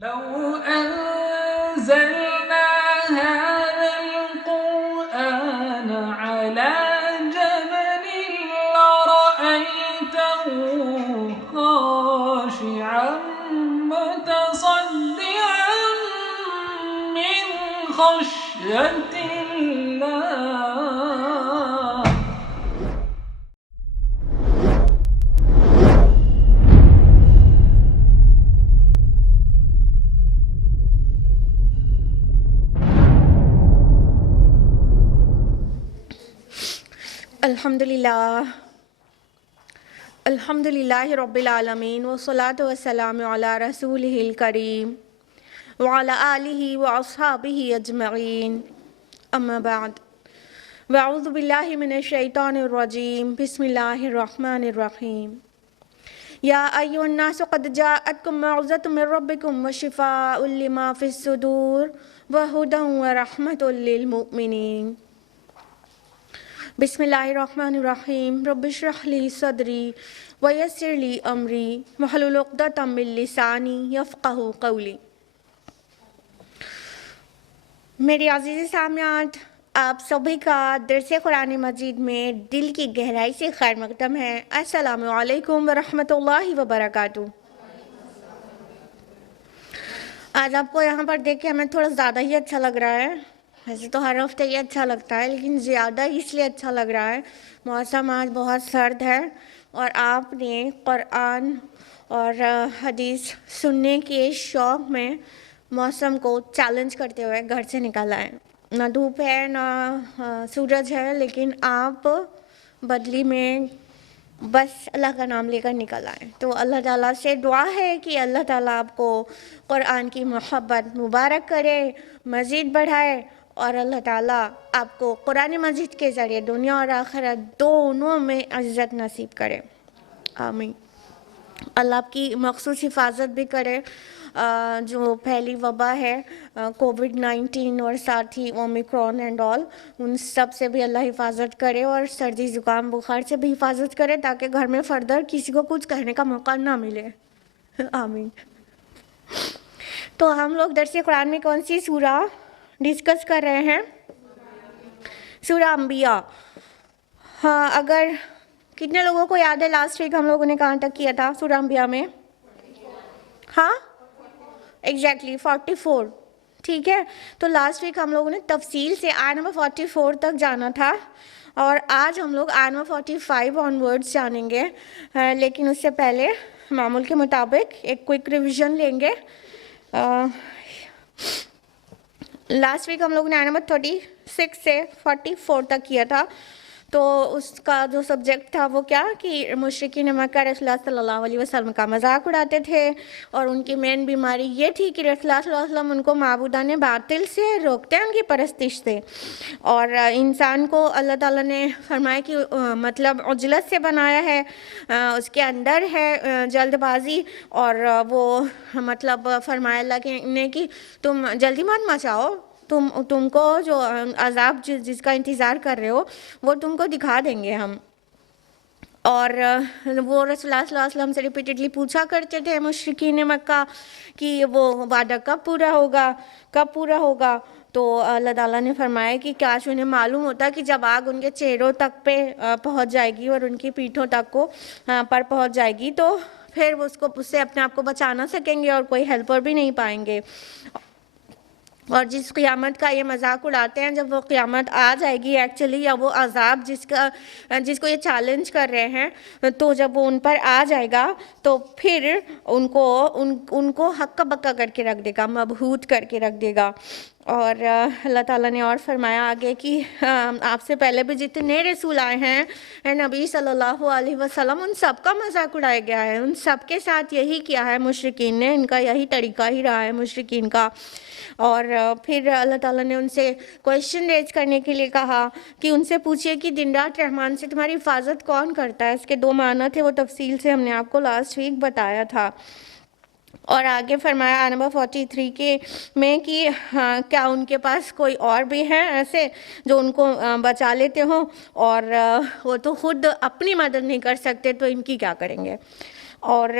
لو أنزلنا هذا القرآن على جبل لرأيته خاشعا متصدعا من خشية الله. الحمدللہ رب العالمین والصلاة والسلام علی رسولہ الکریم وعلی آلہ واصحابہ اجمعین، اما بعد، واعوذ باللہ من الشیطان الرجیم، بسم اللہ الرحمن الرحیم۔ یا ایھا الناس قد جاءتکم موعظۃ من ربکم وشفاء لما فی الصدور وہدی ورحمۃ للمؤمنین۔ بسم اللہ الرحمن الرحیم۔ رب اشرح لی صدری ویسر لی امری واحلل عقدۃ من لسانی یفقہوا قولی۔ میری عزیز سامعات، آپ سبھی کا درس قرآن مجید میں دل کی گہرائی سے خیر مقدم ہے۔ السلام علیکم ورحمۃ اللہ وبرکاتہ۔ آج آپ کو یہاں پر دیکھ کے ہمیں تھوڑا زیادہ ہی اچھا لگ رہا ہے۔ ویسے تو ہر ہفتے یہ اچھا لگتا ہے، لیکن زیادہ اس لیے اچھا لگ رہا ہے، موسم آج بہت سرد ہے اور آپ نے قرآن اور حدیث سننے کے شوق میں موسم کو چیلنج کرتے ہوئے گھر سے نکل آئے۔ نہ دھوپ ہے نہ سورج ہے، لیکن آپ بدلی میں بس اللہ کا نام لے کر نکل آئے۔ تو اللہ تعالیٰ سے دعا ہے کہ اللہ تعالیٰ آپ کو قرآن کی محبت مبارک کرے، مزید بڑھائے، اور اللہ تعالیٰ آپ کو قرآن مجید کے ذریعے دنیا اور آخرت دونوں میں عزت نصیب کرے، آمین۔ اللہ آپ کی مخصوص حفاظت بھی کرے۔ جو پہلی وبا ہے کووڈ-19 اور ساتھ ہی اومیکرون اینڈ آل، ان سب سے بھی اللہ حفاظت کرے، اور سردی زکام بخار سے بھی حفاظت کرے، تاکہ گھر میں فردر کسی کو کچھ کہنے کا موقع نہ ملے، آمین۔ تو ہم لوگ درس قرآن میں کون سی سورہ ڈسکس کر رہے ہیں؟ سورہ انبیاء۔ ہاں، اگر کتنے لوگوں کو یاد ہے لاسٹ ویک ہم لوگوں نے کہاں تک کیا تھا سورہ انبیاء میں؟ ہاں ایگزیکٹلی 44، ٹھیک ہے۔ تو لاسٹ ویک ہم لوگوں نے تفصیل سے آیت نمبر 44 تک جانا تھا، اور آج ہم لوگ آیت نمبر 45 آن ورڈز جانیں گے، لیکن اس سے پہلے معمول کے مطابق ایک کوئک ریویژن لیں گے۔ لاسٹ ویک ہم لوگوں نے آیت نمبر 36 سے 44 تک کیا تھا۔ تو اس کا جو سبجیکٹ تھا وہ کیا کہ مشرکین مکہ رسول اللہ صلی اللہ علیہ وسلم کا مذاق اڑاتے تھے، اور ان کی مین بیماری یہ تھی کہ رسول اللہ صلی اللہ علیہ وسلم ان کو معبودان باطل سے روکتے ہیں، ان کی پرستش سے، اور انسان کو اللہ تعالیٰ نے فرمایا کہ مطلب عجلت سے بنایا ہے، اس کے اندر ہے جلد بازی، اور وہ مطلب فرمایا اللہ نے کہ تم جلدی مت مچاؤ، تم کو جو عذاب جس کا انتظار کر رہے ہو وہ تم کو دکھا دیں گے ہم۔ اور وہ رسول اللہ صلی اللہ علیہ وسلم سے ریپیٹڈلی پوچھا کرتے تھے مشرکین مکہ کہ وہ وعدہ کب پورا ہوگا، تو اللہ تعالیٰ نے فرمایا کہ کاش انہیں معلوم ہوتا کہ جب آگ ان کے چہروں تک پہ پہنچ جائے گی اور ان کی پیٹھوں تک کو پر پہنچ جائے گی، تو پھر وہ اس سے اپنے آپ کو بچا نہ سکیں گے اور کوئی ہیلپر بھی نہیں پائیں گے۔ اور جس قیامت کا یہ مذاق اڑاتے ہیں، جب وہ قیامت آ جائے گی ایکچولی، یا وہ عذاب جس کو یہ چیلنج کر رہے ہیں، تو جب وہ ان پر آ جائے گا تو پھر ان کو ہکا بکا کر کے رکھ دے گا، مبہوت کر کے رکھ دے گا۔ اور اللہ تعالیٰ نے اور فرمایا آگے کہ آپ سے پہلے بھی جتنے رسول آئے ہیں نبی صلی اللہ علیہ وسلم، ان سب کا مذاق اڑایا گیا ہے، ان سب کے ساتھ یہی کیا ہے مشرکین نے، ان کا یہی طریقہ ہی رہا ہے مشرکین کا۔ اور پھر اللہ تعالیٰ نے ان سے کویشچن ریز کرنے کے لیے کہا کہ ان سے پوچھئے کہ دن رات رحمان سے تمہاری حفاظت کون کرتا ہے۔ اس کے 2 معنی تھے، وہ تفصیل سے ہم نے آپ کو لاسٹ ویک بتایا تھا۔ اور آگے فرمایا آیت نمبر 43 میں کہ کیا ان کے پاس کوئی اور بھی ہیں ایسے جو ان کو بچا لیتے ہوں، اور وہ تو خود اپنی مدد نہیں کر سکتے تو ان کی کیا کریں گے۔ اور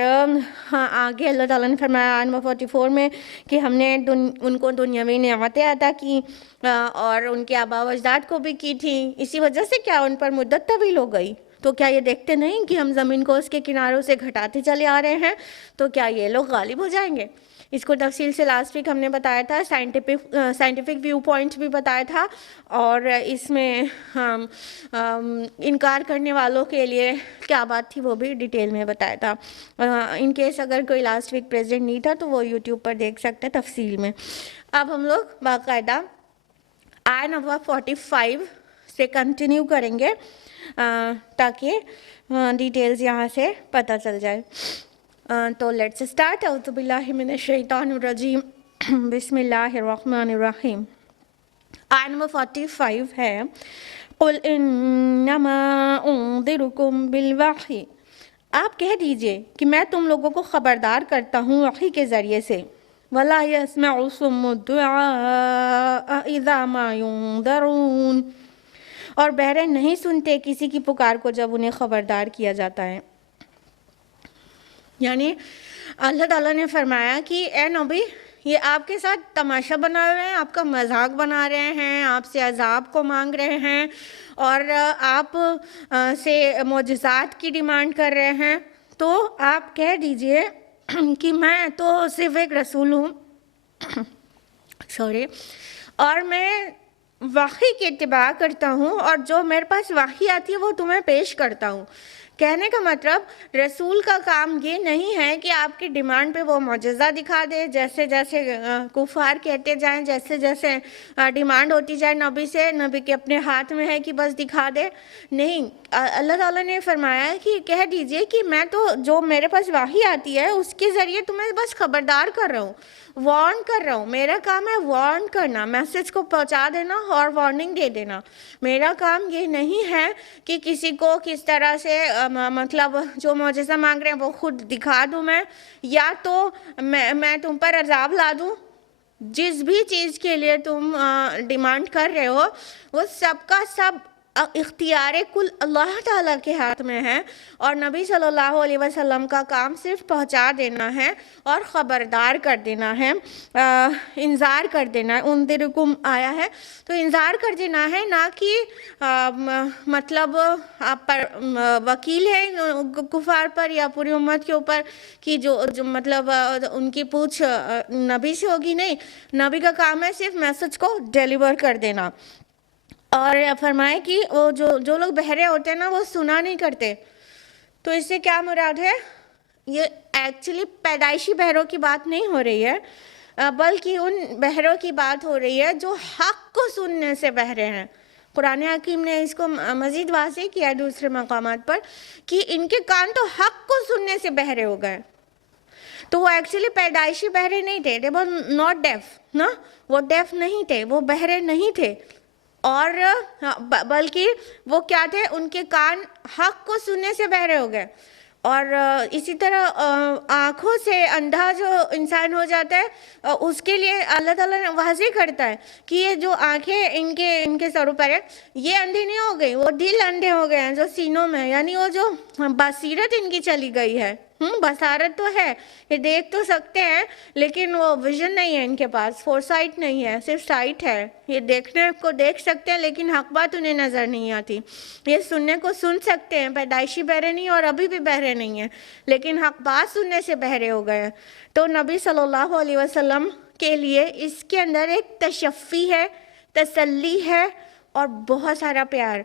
ہاں آگے اللہ تعالیٰ نے فرمایا آیت نمبر 44 میں کہ ہم نے ان کو دنیاوی نعمتیں عطا کی اور ان کے آباء و اجداد کو بھی کی تھی، اسی وجہ سے کیا ان پر مدت طویل ہو گئی۔ تو کیا یہ دیکھتے نہیں کہ ہم زمین کو اس کے کناروں سے گھٹاتے چلے آ رہے ہیں؟ تو کیا یہ لوگ غالب ہو جائیں گے؟ اس کو تفصیل سے لاسٹ ویک ہم نے بتایا تھا، سائنٹیفک ویو پوائنٹ بھی بتایا تھا، اور اس میں انکار کرنے والوں کے لیے کیا بات تھی وہ بھی ڈیٹیل میں بتایا تھا۔ ان کیس اگر کوئی لاسٹ ویک پریزنٹ نہیں تھا تو وہ یوٹیوب پر دیکھ سکتے ہیں تفصیل میں۔ اب ہم لوگ باقاعدہ آیت نمبر 45 سے کنٹینیو کریں گے تاکہ ڈیٹیلز یہاں سے پتہ چل جائے۔ تو لیٹس اسٹارٹ۔ اعوذ باللہ من الشیطان الرجیم، بسم اللہ الرحمن الرحیم۔ آیت نمبر 45 ہے قُلْ إِنَّمَا أُنذِرُكُم بِالْوَحْيِ، آپ کہہ دیجئے کہ میں تم لوگوں کو خبردار کرتا ہوں وحی کے ذریعے سے۔ وَلَا يَسْمَعُ الصُّمُّ الدُّعَاءَ إِذَا مَا يُنذَرُونَ، اور بہرے نہیں سنتے کسی کی پکار کو جب انہیں خبردار کیا جاتا ہے۔ یعنی اللہ تعالیٰ نے فرمایا کہ اے نبی، یہ آپ کے ساتھ تماشا بنا رہے ہیں، آپ کا مذاق بنا رہے ہیں، آپ سے عذاب کو مانگ رہے ہیں، اور آپ سے معجزات کی ڈیمانڈ کر رہے ہیں، تو آپ کہہ دیجئے کہ میں تو صرف ایک رسول ہوں اور میں وحی کی اتباع کرتا ہوں، اور جو میرے پاس وحی آتی ہے وہ تمہیں پیش کرتا ہوں۔ کہنے کا مطلب رسول کا کام یہ نہیں ہے کہ آپ کی ڈیمانڈ پہ وہ معجزہ دکھا دے، جیسے جیسے کفار کہتے جائیں، جیسے جیسے ڈیمانڈ ہوتی جائے نبی سے، نبی کے اپنے ہاتھ میں ہے کہ بس دکھا دے۔ نہیں، اللہ تعالیٰ نے فرمایا کہ کہہ دیجئے کہ میں تو جو میرے پاس وحی آتی ہے اس کے ذریعے تمہیں بس خبردار کر رہا ہوں، وارن کر رہا ہوں۔ میرا کام ہے وارن کرنا، میسج کو پہنچا دینا اور وارننگ دے دینا۔ میرا کام یہ نہیں ہے کہ کسی کو کس طرح سے مطلب جو معجزہ مانگ رہے ہیں وہ خود دکھا دوں میں، یا تو میں تم پر عذاب لا دوں۔ جس بھی چیز کے لیے تم ڈیمانڈ کر رہے ہو وہ سب کا سب اختیار کل اللہ تعالیٰ کے ہاتھ میں ہے، اور نبی صلی اللہ علیہ وسلم کا کام صرف پہنچا دینا ہے اور خبردار کر دینا ہے، انذار کر دینا ہے۔ انذرکم آیا ہے تو انذار کر دینا ہے، نہ کہ مطلب آپ پر وکیل ہے کفار پر یا پوری امت کے اوپر کہ جو مطلب ان کی پوچھ نبی سے ہوگی۔ نہیں، نبی کا کام ہے صرف میسج کو ڈیلیور کر دینا۔ اور فرمائے کہ وہ جو لوگ بہرے ہوتے ہیں نا وہ سنا نہیں کرتے، تو اس سے کیا مراد ہے؟ یہ ایکچولی پیدائشی بہروں کی بات نہیں ہو رہی ہے، بلکہ ان بہروں کی بات ہو رہی ہے جو حق کو سننے سے بہرے ہیں۔ قرآن حکیم نے اس کو مزید واضح کیا ہے دوسرے مقامات پر کہ ان کے کان تو حق کو سننے سے بہرے ہو گئے۔ تو وہ ایکچولی پیدائشی بہرے نہیں تھے، they were not deaf، نا، وہ ڈیف نہیں تھے، وہ بہرے نہیں تھے، اور بلکہ وہ کیا تھے؟ ان کے کان حق کو سننے سے بہرے ہو گئے۔ اور اسی طرح آنکھوں سے اندھا جو انسان ہو جاتا ہے اس کے لیے اللہ تعالیٰ نے واضح کرتا ہے کہ یہ جو آنکھیں ان کے سروں پر ہے یہ اندھی نہیں ہو گئی، وہ دل اندھے ہو گئے ہیں جو سینوں میں، یعنی وہ جو بصیرت ان کی چلی گئی ہے۔ بصارت تو ہے، یہ دیکھ تو سکتے ہیں لیکن وہ ویژن نہیں ہے ان کے پاس، فورسائٹ نہیں ہے، صرف سائٹ ہے۔ یہ دیکھنے کو دیکھ سکتے ہیں لیکن حق بات انہیں نظر نہیں آتی۔ یہ سننے کو سن سکتے ہیں، پیدائشی بہرے نہیں اور ابھی بھی بہرے نہیں ہیں، لیکن حق بات سننے سے بہرے ہو گئے ہیں۔ تو نبی صلی اللہ علیہ وسلم کے لیے اس کے اندر ایک تشفی ہے، تسلی ہے اور بہت سارا پیار۔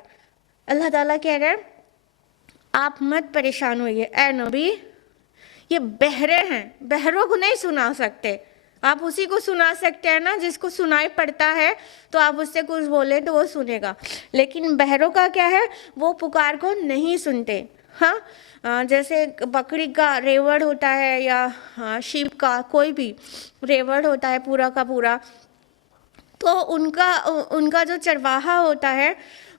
اللہ تعالیٰ کہہ رہے ہیں آپ مت پریشان ہوئیے اے نبی، یہ بہرے ہیں، بہروں کو نہیں سنا سکتے، آپ اسی کو سنا سکتے ہیں نا جس کو سنائی پڑتا ہے، تو آپ اس سے کچھ بولے تو وہ سنے گا، لیکن بہروں کا کیا ہے؟ وہ پکار کو نہیں سنتے۔ ہاں، جیسے بکری کا ریوڑ ہوتا ہے یا شیپ کا کوئی بھی ریوڑ ہوتا ہے پورا کا پورا، تو ان کا جو چرواہا ہوتا ہے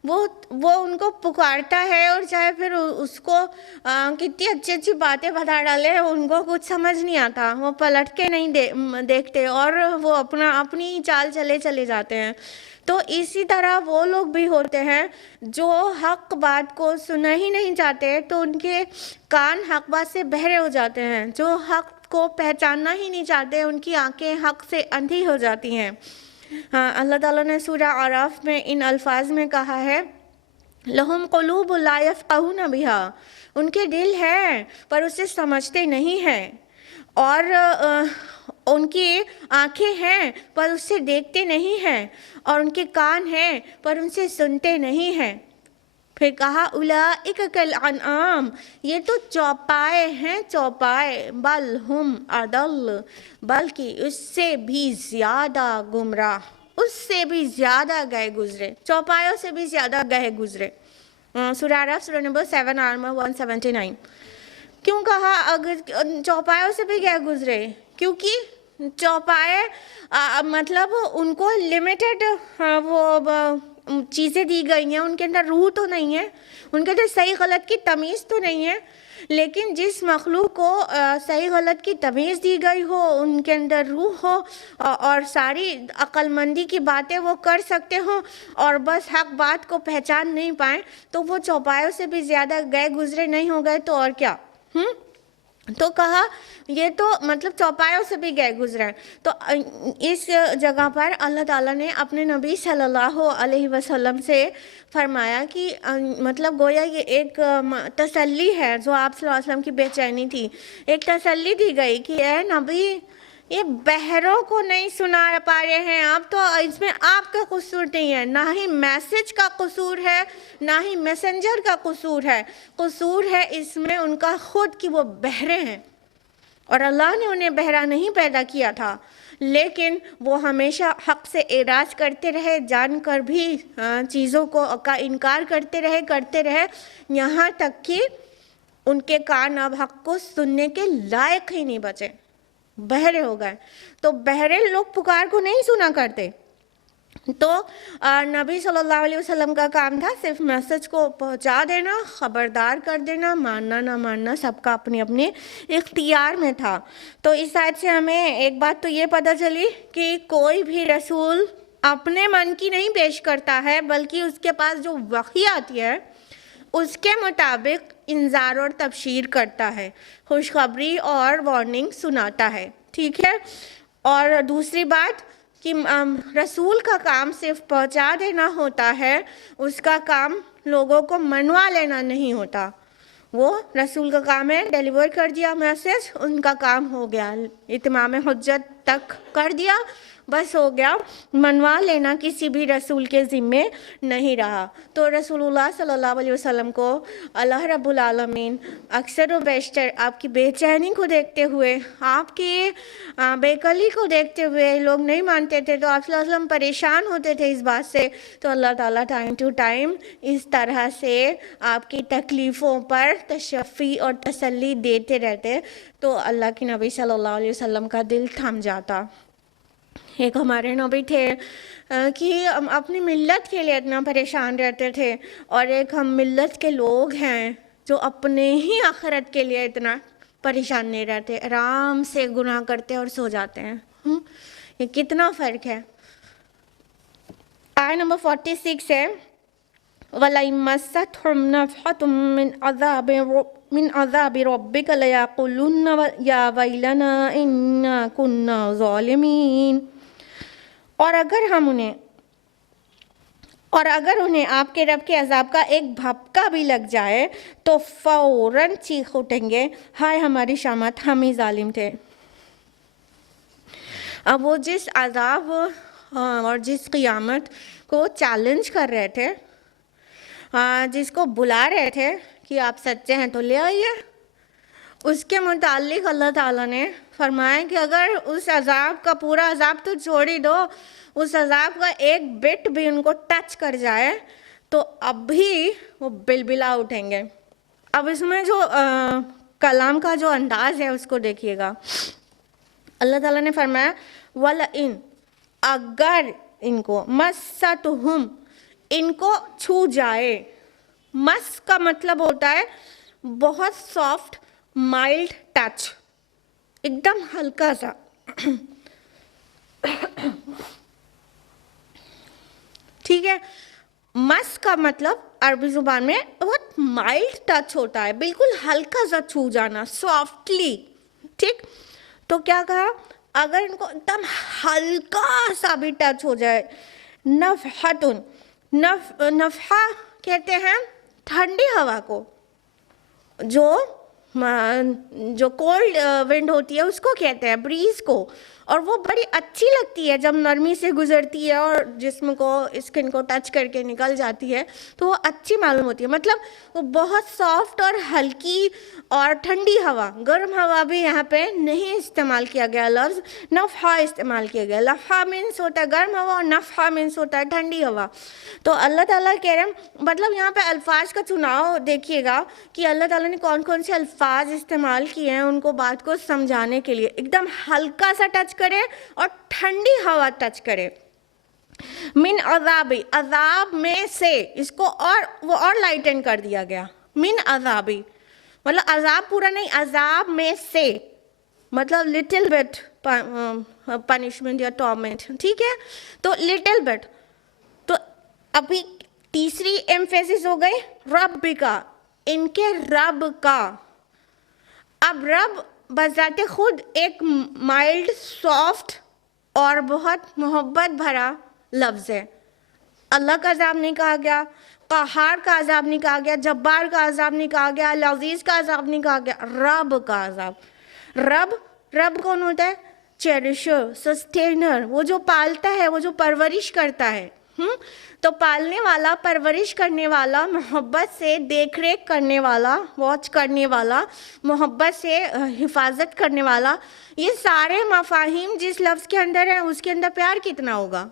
وہ ان کو پکارتا ہے، اور چاہے پھر اس کو کتنی اچھی اچھی باتیں بتا ڈالے ان کو کچھ سمجھ نہیں آتا، وہ پلٹ کے نہیں دیکھتے اور وہ اپنی چال چلے جاتے ہیں۔ تو اسی طرح وہ لوگ بھی ہوتے ہیں جو حق بات کو سننا ہی نہیں چاہتے، تو ان کے کان حق بات سے بہرے ہو جاتے ہیں. جو حق کو پہچاننا ہی نہیں چاہتے، ان کی آنکھیں حق سے اندھی ہو جاتی ہیں. اللہ تعالیٰ نے سورہ اعراف میں ان الفاظ میں کہا ہے لہم قلوب لا یفقہون بہا، ان کے دل ہیں پر اسے سمجھتے نہیں ہیں، اور ان کی آنکھیں ہیں پر اس سے دیکھتے نہیں ہیں، اور ان کے کان ہیں پر ان سے سنتے نہیں ہیں. پھر کہا اولئک کالانعام، یہ تو چوپائے ہیں، چوپائے، بل ہم اضل، بلکہ اس سے بھی زیادہ گمراہ، اس سے بھی زیادہ گئے گزرے، چوپایوں سے بھی زیادہ گئے گزرے. سورہ اعراف سورہ نمبر 7 آیت نمبر 179. کیوں کہا اگر چوپایوں سے بھی گئے گزرے؟ کیونکہ چوپائے مطلب ان کو لمیٹڈ وہ چیزیں دی گئی ہیں، ان کے اندر روح تو نہیں ہے، ان کے اندر صحیح غلط کی تمیز تو نہیں ہے. لیکن جس مخلوق کو صحیح غلط کی تمیز دی گئی ہو، ان کے اندر روح ہو، اور ساری عقل مندی کی باتیں وہ کر سکتے ہوں، اور بس حق بات کو پہچان نہیں پائیں، تو وہ چوپایوں سے بھی زیادہ گئے گزرے نہیں ہو گئے تو اور کیا. تو کہا یہ تو مطلب چوپایوں سے بھی گئے گزرے ہیں. تو اس جگہ پر اللہ تعالیٰ نے اپنے نبی صلی اللہ علیہ وسلم سے فرمایا کہ مطلب گویا یہ ایک تسلی ہے جو آپ صلی اللہ علیہ وسلم کی بے چینی تھی. ایک تسلی دی گئی کہ اے نبی، یہ بہروں کو نہیں سنا پا رہے ہیں آپ، تو اس میں آپ کا قصور نہیں ہے، نہ ہی میسج کا قصور ہے، نہ ہی میسنجر کا قصور ہے. قصور ہے اس میں ان کا خود کہ وہ بہرے ہیں، اور اللہ نے انہیں بہرا نہیں پیدا کیا تھا، لیکن وہ ہمیشہ حق سے اعراض کرتے رہے، جان کر بھی چیزوں کا انکار کرتے رہے، یہاں تک کہ ان کے کان اب حق کو سننے کے لائق ہی نہیں بچے، بہرے ہو گئے. تو بہرے لوگ پکار کو نہیں سنا کرتے. تو نبی صلی اللہ علیہ وسلم کا کام تھا صرف میسج کو پہنچا دینا، خبردار کر دینا، ماننا نہ ماننا سب کا اپنے اپنے اختیار میں تھا. تو اس آیت سے ہمیں ایک بات تو یہ پتہ چلی کہ کوئی بھی رسول اپنے من کی نہیں پیش کرتا ہے، بلکہ اس کے پاس جو وحی آتی ہے اس کے مطابق انذار اور تبشیر کرتا ہے، خوشخبری اور وارننگ سناتا ہے. ٹھیک ہے. اور دوسری بات کہ رسول کا کام صرف پہنچا دینا ہوتا ہے، اس کا کام لوگوں کو منوا لینا نہیں ہوتا. وہ رسول کا کام ہے ڈیلیور کر دیا میسج، ان کا کام ہو گیا، اتمام حجت تک کر دیا، بس ہو گیا. منوا لینا کسی بھی رسول کے ذمے نہیں رہا. تو رسول اللہ صلی اللہ علیہ وسلم کو اللہ رب العالمین اکثر و بیشتر آپ کی بے چینی کو دیکھتے ہوئے، آپ کی بے قلی کو دیکھتے ہوئے لوگ نہیں مانتے تھے، تو آپ صلی اللہ علیہ وسلم پریشان ہوتے تھے اس بات سے. تو اللہ تعالیٰ ٹائم ٹو ٹائم اس طرح سے آپ کی تکلیفوں پر تشفی اور تسلی دیتے رہتے، تو اللہ کے نبی صلی اللہ علیہ وسلم کا دل تھم جاتا. ایک ہمارے نبی تھے کہ اپنی ملت کے لیے اتنا پریشان رہتے تھے، اور ایک ہم ملت کے لوگ ہیں جو اپنے ہی آخرت کے لیے اتنا پریشان نہیں رہتے، آرام سے گناہ کرتے اور سو جاتے ہیں. یہ کتنا فرق ہے. آیت نمبر 46 ہے وَلَئِن مَسَّتْهُمْ نَفْحَةٌ مِّنْ عَذَابِ رَبِّكَ لَيَقُولُنَّ يَا وَيْلَنَا إِنَّا كُنَّا ظَالِمِينَ. اور اگر انہیں آپ کے رب کے عذاب کا ایک بھپکا بھی لگ جائے تو فوراً چیخ اٹھیں گے، ہائے ہماری شامت، ہم ہی ظالم تھے. اب وہ جس عذاب اور جس قیامت کو چیلنج کر رہے تھے، جس کو بلا رہے تھے کہ آپ سچے ہیں تو لے آئیے، اس کے متعلق اللہ تعالیٰ نے فرمایا کہ اگر اس عذاب کا پورا عذاب تو چھوڑ ہی دو، اس عذاب کا ایک بٹ بھی ان کو ٹچ کر جائے تو اب بھی وہ بلبلا اٹھیں گے. اب اس میں جو کلام کا جو انداز ہے اس کو دیکھیے گا. اللہ تعالیٰ نے فرمایا وَلَئِن، اگر ان کو مَسَّتْهُمْ، ان کو چھو جائے. مس کا مطلب ہوتا ہے بہت سافٹ مائلڈ ٹچ، ایک دم ہلکا سا. ٹھیک ہے. مس کا مطلب عربی زبان میں بہت مائلڈ ٹچ ہوتا ہے, بالکل ہلکا سا چھو جانا, سافٹلی. ٹھیک, تو کیا کہا, اگر ان کو ایک دم ہلکا سا بھی ٹچ ہو جائے, نفحتن, نفحہ کہتے ہیں ٹھنڈی ہوا کو, جو کولڈ ونڈ ہوتی ہے اس کو کہتے ہیں بریز کو, اور وہ بڑی اچھی لگتی ہے جب نرمی سے گزرتی ہے اور جسم کو, اسکن کو ٹچ کر کے نکل جاتی ہے تو وہ اچھی معلوم ہوتی ہے. مطلب وہ بہت سافٹ اور ہلکی اور ٹھنڈی ہوا, گرم ہوا بھی یہاں پہ نہیں استعمال کیا گیا لفظ, نفحہ استعمال کیا گیا. لفحہ مینس ہوتا ہے گرم ہوا اور نفحہ مینس ہوتا ہے ٹھنڈی ہوا. تو اللہ تعالیٰ کہہ رہے ہیں, مطلب یہاں پہ الفاظ کا چناؤ دیکھیے گا کہ اللہ تعالیٰ نے کون کون سے الفاظ استعمال کیے ہیں ان کو بات کو سمجھانے کے لیے. ایک دم ہلکا سا ٹچ کرے اور ٹھنڈی ہوا ٹچ کرے. من عذابی, عذاب میں سے, اس کو اور لائٹن کر دیا گیا. من عذابی مطلب عذاب پورا نہیں, عذاب میں سے مطلب لٹل بٹ پنشمنٹ یا ٹارمنٹ. ٹھیک ہے, تو لٹل بٹ. تو ابھی تیسری ایمفیسس ہو گئی رب کا, ان کے رب کا. اب رب بذات خود ایک مائلڈ, سافٹ اور بہت محبت بھرا لفظ ہے. اللہ کا عذاب نہیں کہا گیا, قہار کا عذاب نہیں کہا گیا, جبار کا عذاب نہیں کہا گیا, العزیز کا عذاب نہیں کہا گیا, رب کا عذاب. رب کون ہوتا ہے؟ چیریشر, سسٹینر, وہ جو پالتا ہے, وہ جو پرورش کرتا ہے. تو پالنے والا, پرورش کرنے والا, محبت سے دیکھ ریکھ کرنے والا, واچ کرنے والا, محبت سے حفاظت کرنے والا, یہ سارے مفاہیم جس لفظ کے اندر ہیں اس کے اندر پیار کتنا ہوگا.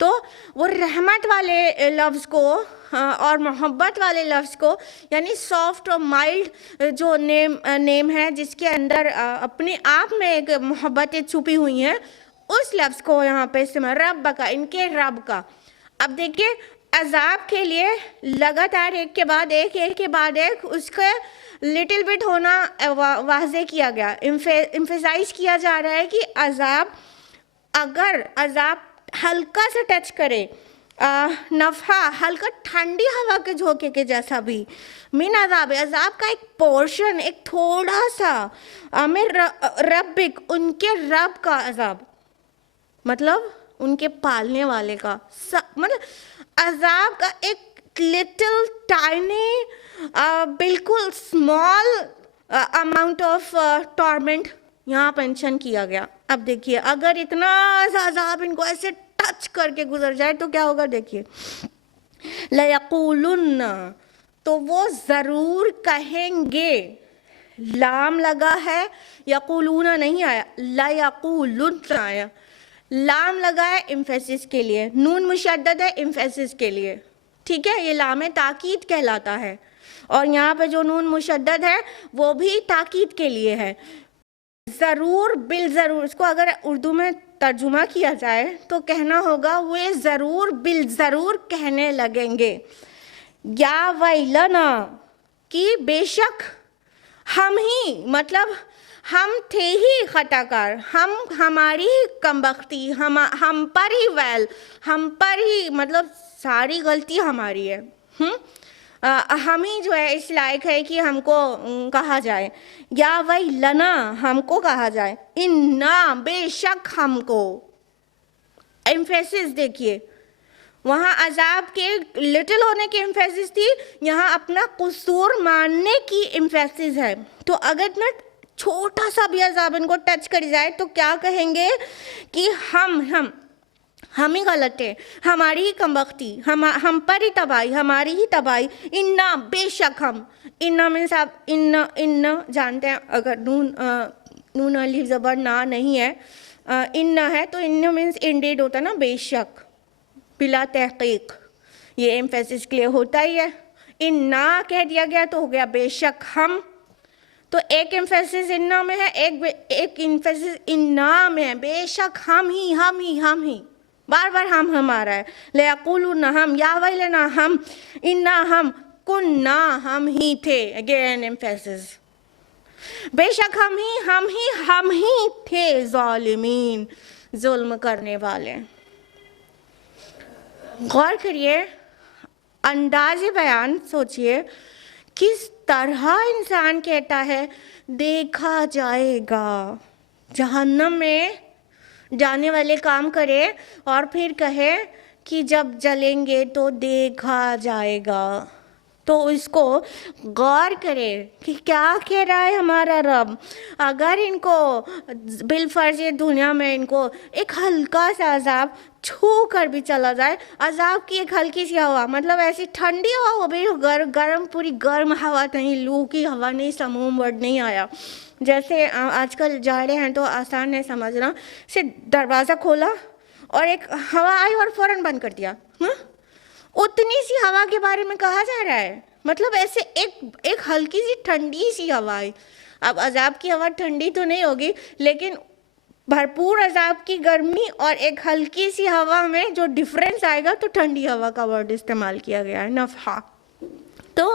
تو وہ رحمت والے لفظ کو اور محبت والے لفظ کو, یعنی سافٹ اور مائلڈ جو نیم ہے جس کے اندر اپنے آپ میں ایک محبتیں چھپی ہوئی ہیں, اس لفظ کو یہاں پہ استعمال, رب کا, ان کے رب کا. اب دیکھیے عذاب کے لیے لگاتار ایک کے بعد ایک اس کا لٹل بٹ ہونا واضح کیا گیا, ایمفیسائز کیا جا رہا ہے کہ اگر عذاب ہلکا سے ٹچ کرے, نفحہ ہلکا ٹھنڈی ہوا کے جھونکے کے جیسا بھی, من عذاب, عذاب کا ایک پورشن, ایک تھوڑا سا, من ربک, ان کے رب کا عذاب, مطلب ان کے پالنے والے کا, مطلب عذاب کا ایک لٹل ٹائنی, بالکل اسمال اماؤنٹ آف ٹارمنٹ یہاں مینشن کیا گیا. اب دیکھیے اگر اتنا سا عذاب ان کو ایسے ٹچ کر کے گزر جائے تو کیا ہوگا. دیکھیے لَيَقُولُنَّ, تو وہ ضرور کہیں گے, لام لگا ہے, یقولون نہیں آیا, لَيَقُولُنَّ آیا, لام لگا ہے ایمفیسس کے لیے, نون مشدد ہے ایمفیسس کے لیے. ٹھیک ہے, یہ لام تاکید کہلاتا ہے, اور یہاں پہ جو نون مشدد ہے وہ بھی تاکید کے لیے ہے. ضرور بالضرور, اس کو اگر اردو میں ترجمہ کیا جائے تو کہنا ہوگا وہ ضرور بالضرور کہنے لگیں گے, یا ویلنا, کہ بے شک ہم ہی, مطلب ہم تھے ہی خطا کار, ہماری ہی کمبختی, ہم پر ہی ویل, ہم پر ہی, مطلب ساری غلطی ہماری ہے. ہم ہی جو ہے اس لائق ہے کہ ہم کو کہا جائے, یا ویلنا, ہم کو کہا جائے, انا, بے شک ہم کو. ایمفیسس دیکھیے, وہاں عذاب کے لٹل ہونے کی ایمفیسس تھی, یہاں اپنا قصور ماننے کی ایمفیسس ہے. تو اگر اتنا چھوٹا سا بھی عذاب ان کو ٹچ کر جائے تو کیا کہیں گے کہ ہم ہی غلط ہیں, ہماری ہی کمبختی, ہم پر ہی تباہی, ہماری ہی تباہی. انا, بے شک ہم, انا مینس آپ ان جانتے ہیں, اگر نون الف زبر نا نہیں ہے, انا ہے تو ان مینس انڈیڈ ہوتا ہے نا, بے شک, بلا تحقیق, یہ ایمفیسس کے لیے ہوتا ہی ہے. انا کہہ دیا گیا تو ہو گیا بے شک ہم. تو ایک ایمفیسس انا میں ہے, ایک ایمفیسس انا میں ہے, بے شک ہم ہی, بار بار ہم آ رہا ہے. لَيَقُولُنَّ, ہم, یا ویلنا, ہم, انا, ہم, کننا, ہم ہی تھے, اگین ایمفیسس, بے شک ہم ہی تھے ظالمین, ظلم کرنے والے. غور کریے، انداز بیان سوچئے، کس طرح انسان کہتا ہے دیکھا جائے گا، جہنم میں جانے والے کام کرے اور پھر کہے کہ جب جلیں گے تو دیکھا جائے گا۔ تو اس کو غور کرے کہ کیا کہہ رہا ہے ہمارا رب۔ اگر ان کو بالفرض دنیا میں ان کو ایک ہلکا سا عذاب چھو کر بھی چلا جائے، عذاب کی ایک ہلکی سی ہوا، مطلب ایسی ٹھنڈی ہوا، وہ بھی گرم، پوری گرم ہوا نہیں، لو کی ہوا نہیں، سموم ورڈ نہیں آیا، جیسے آج کل جا رہے ہیں تو آسان ہے سمجھنا، صرف دروازہ کھولا اور ایک ہوا آئی اور فوراً بند کر دیا، اتنی سی ہوا کے بارے میں کہا جا رہا ہے، مطلب ایسے ایک ہلکی سی ٹھنڈی سی ہوا آئی۔ اب عذاب کی ہوا ٹھنڈی تو نہیں ہوگی، لیکن بھرپور عذاب کی گرمی اور ایک ہلکی سی ہوا میں جو ڈفرینس آئے گا، تو ٹھنڈی ہوا کا ورڈ استعمال کیا گیا ہے، نفحہ۔ تو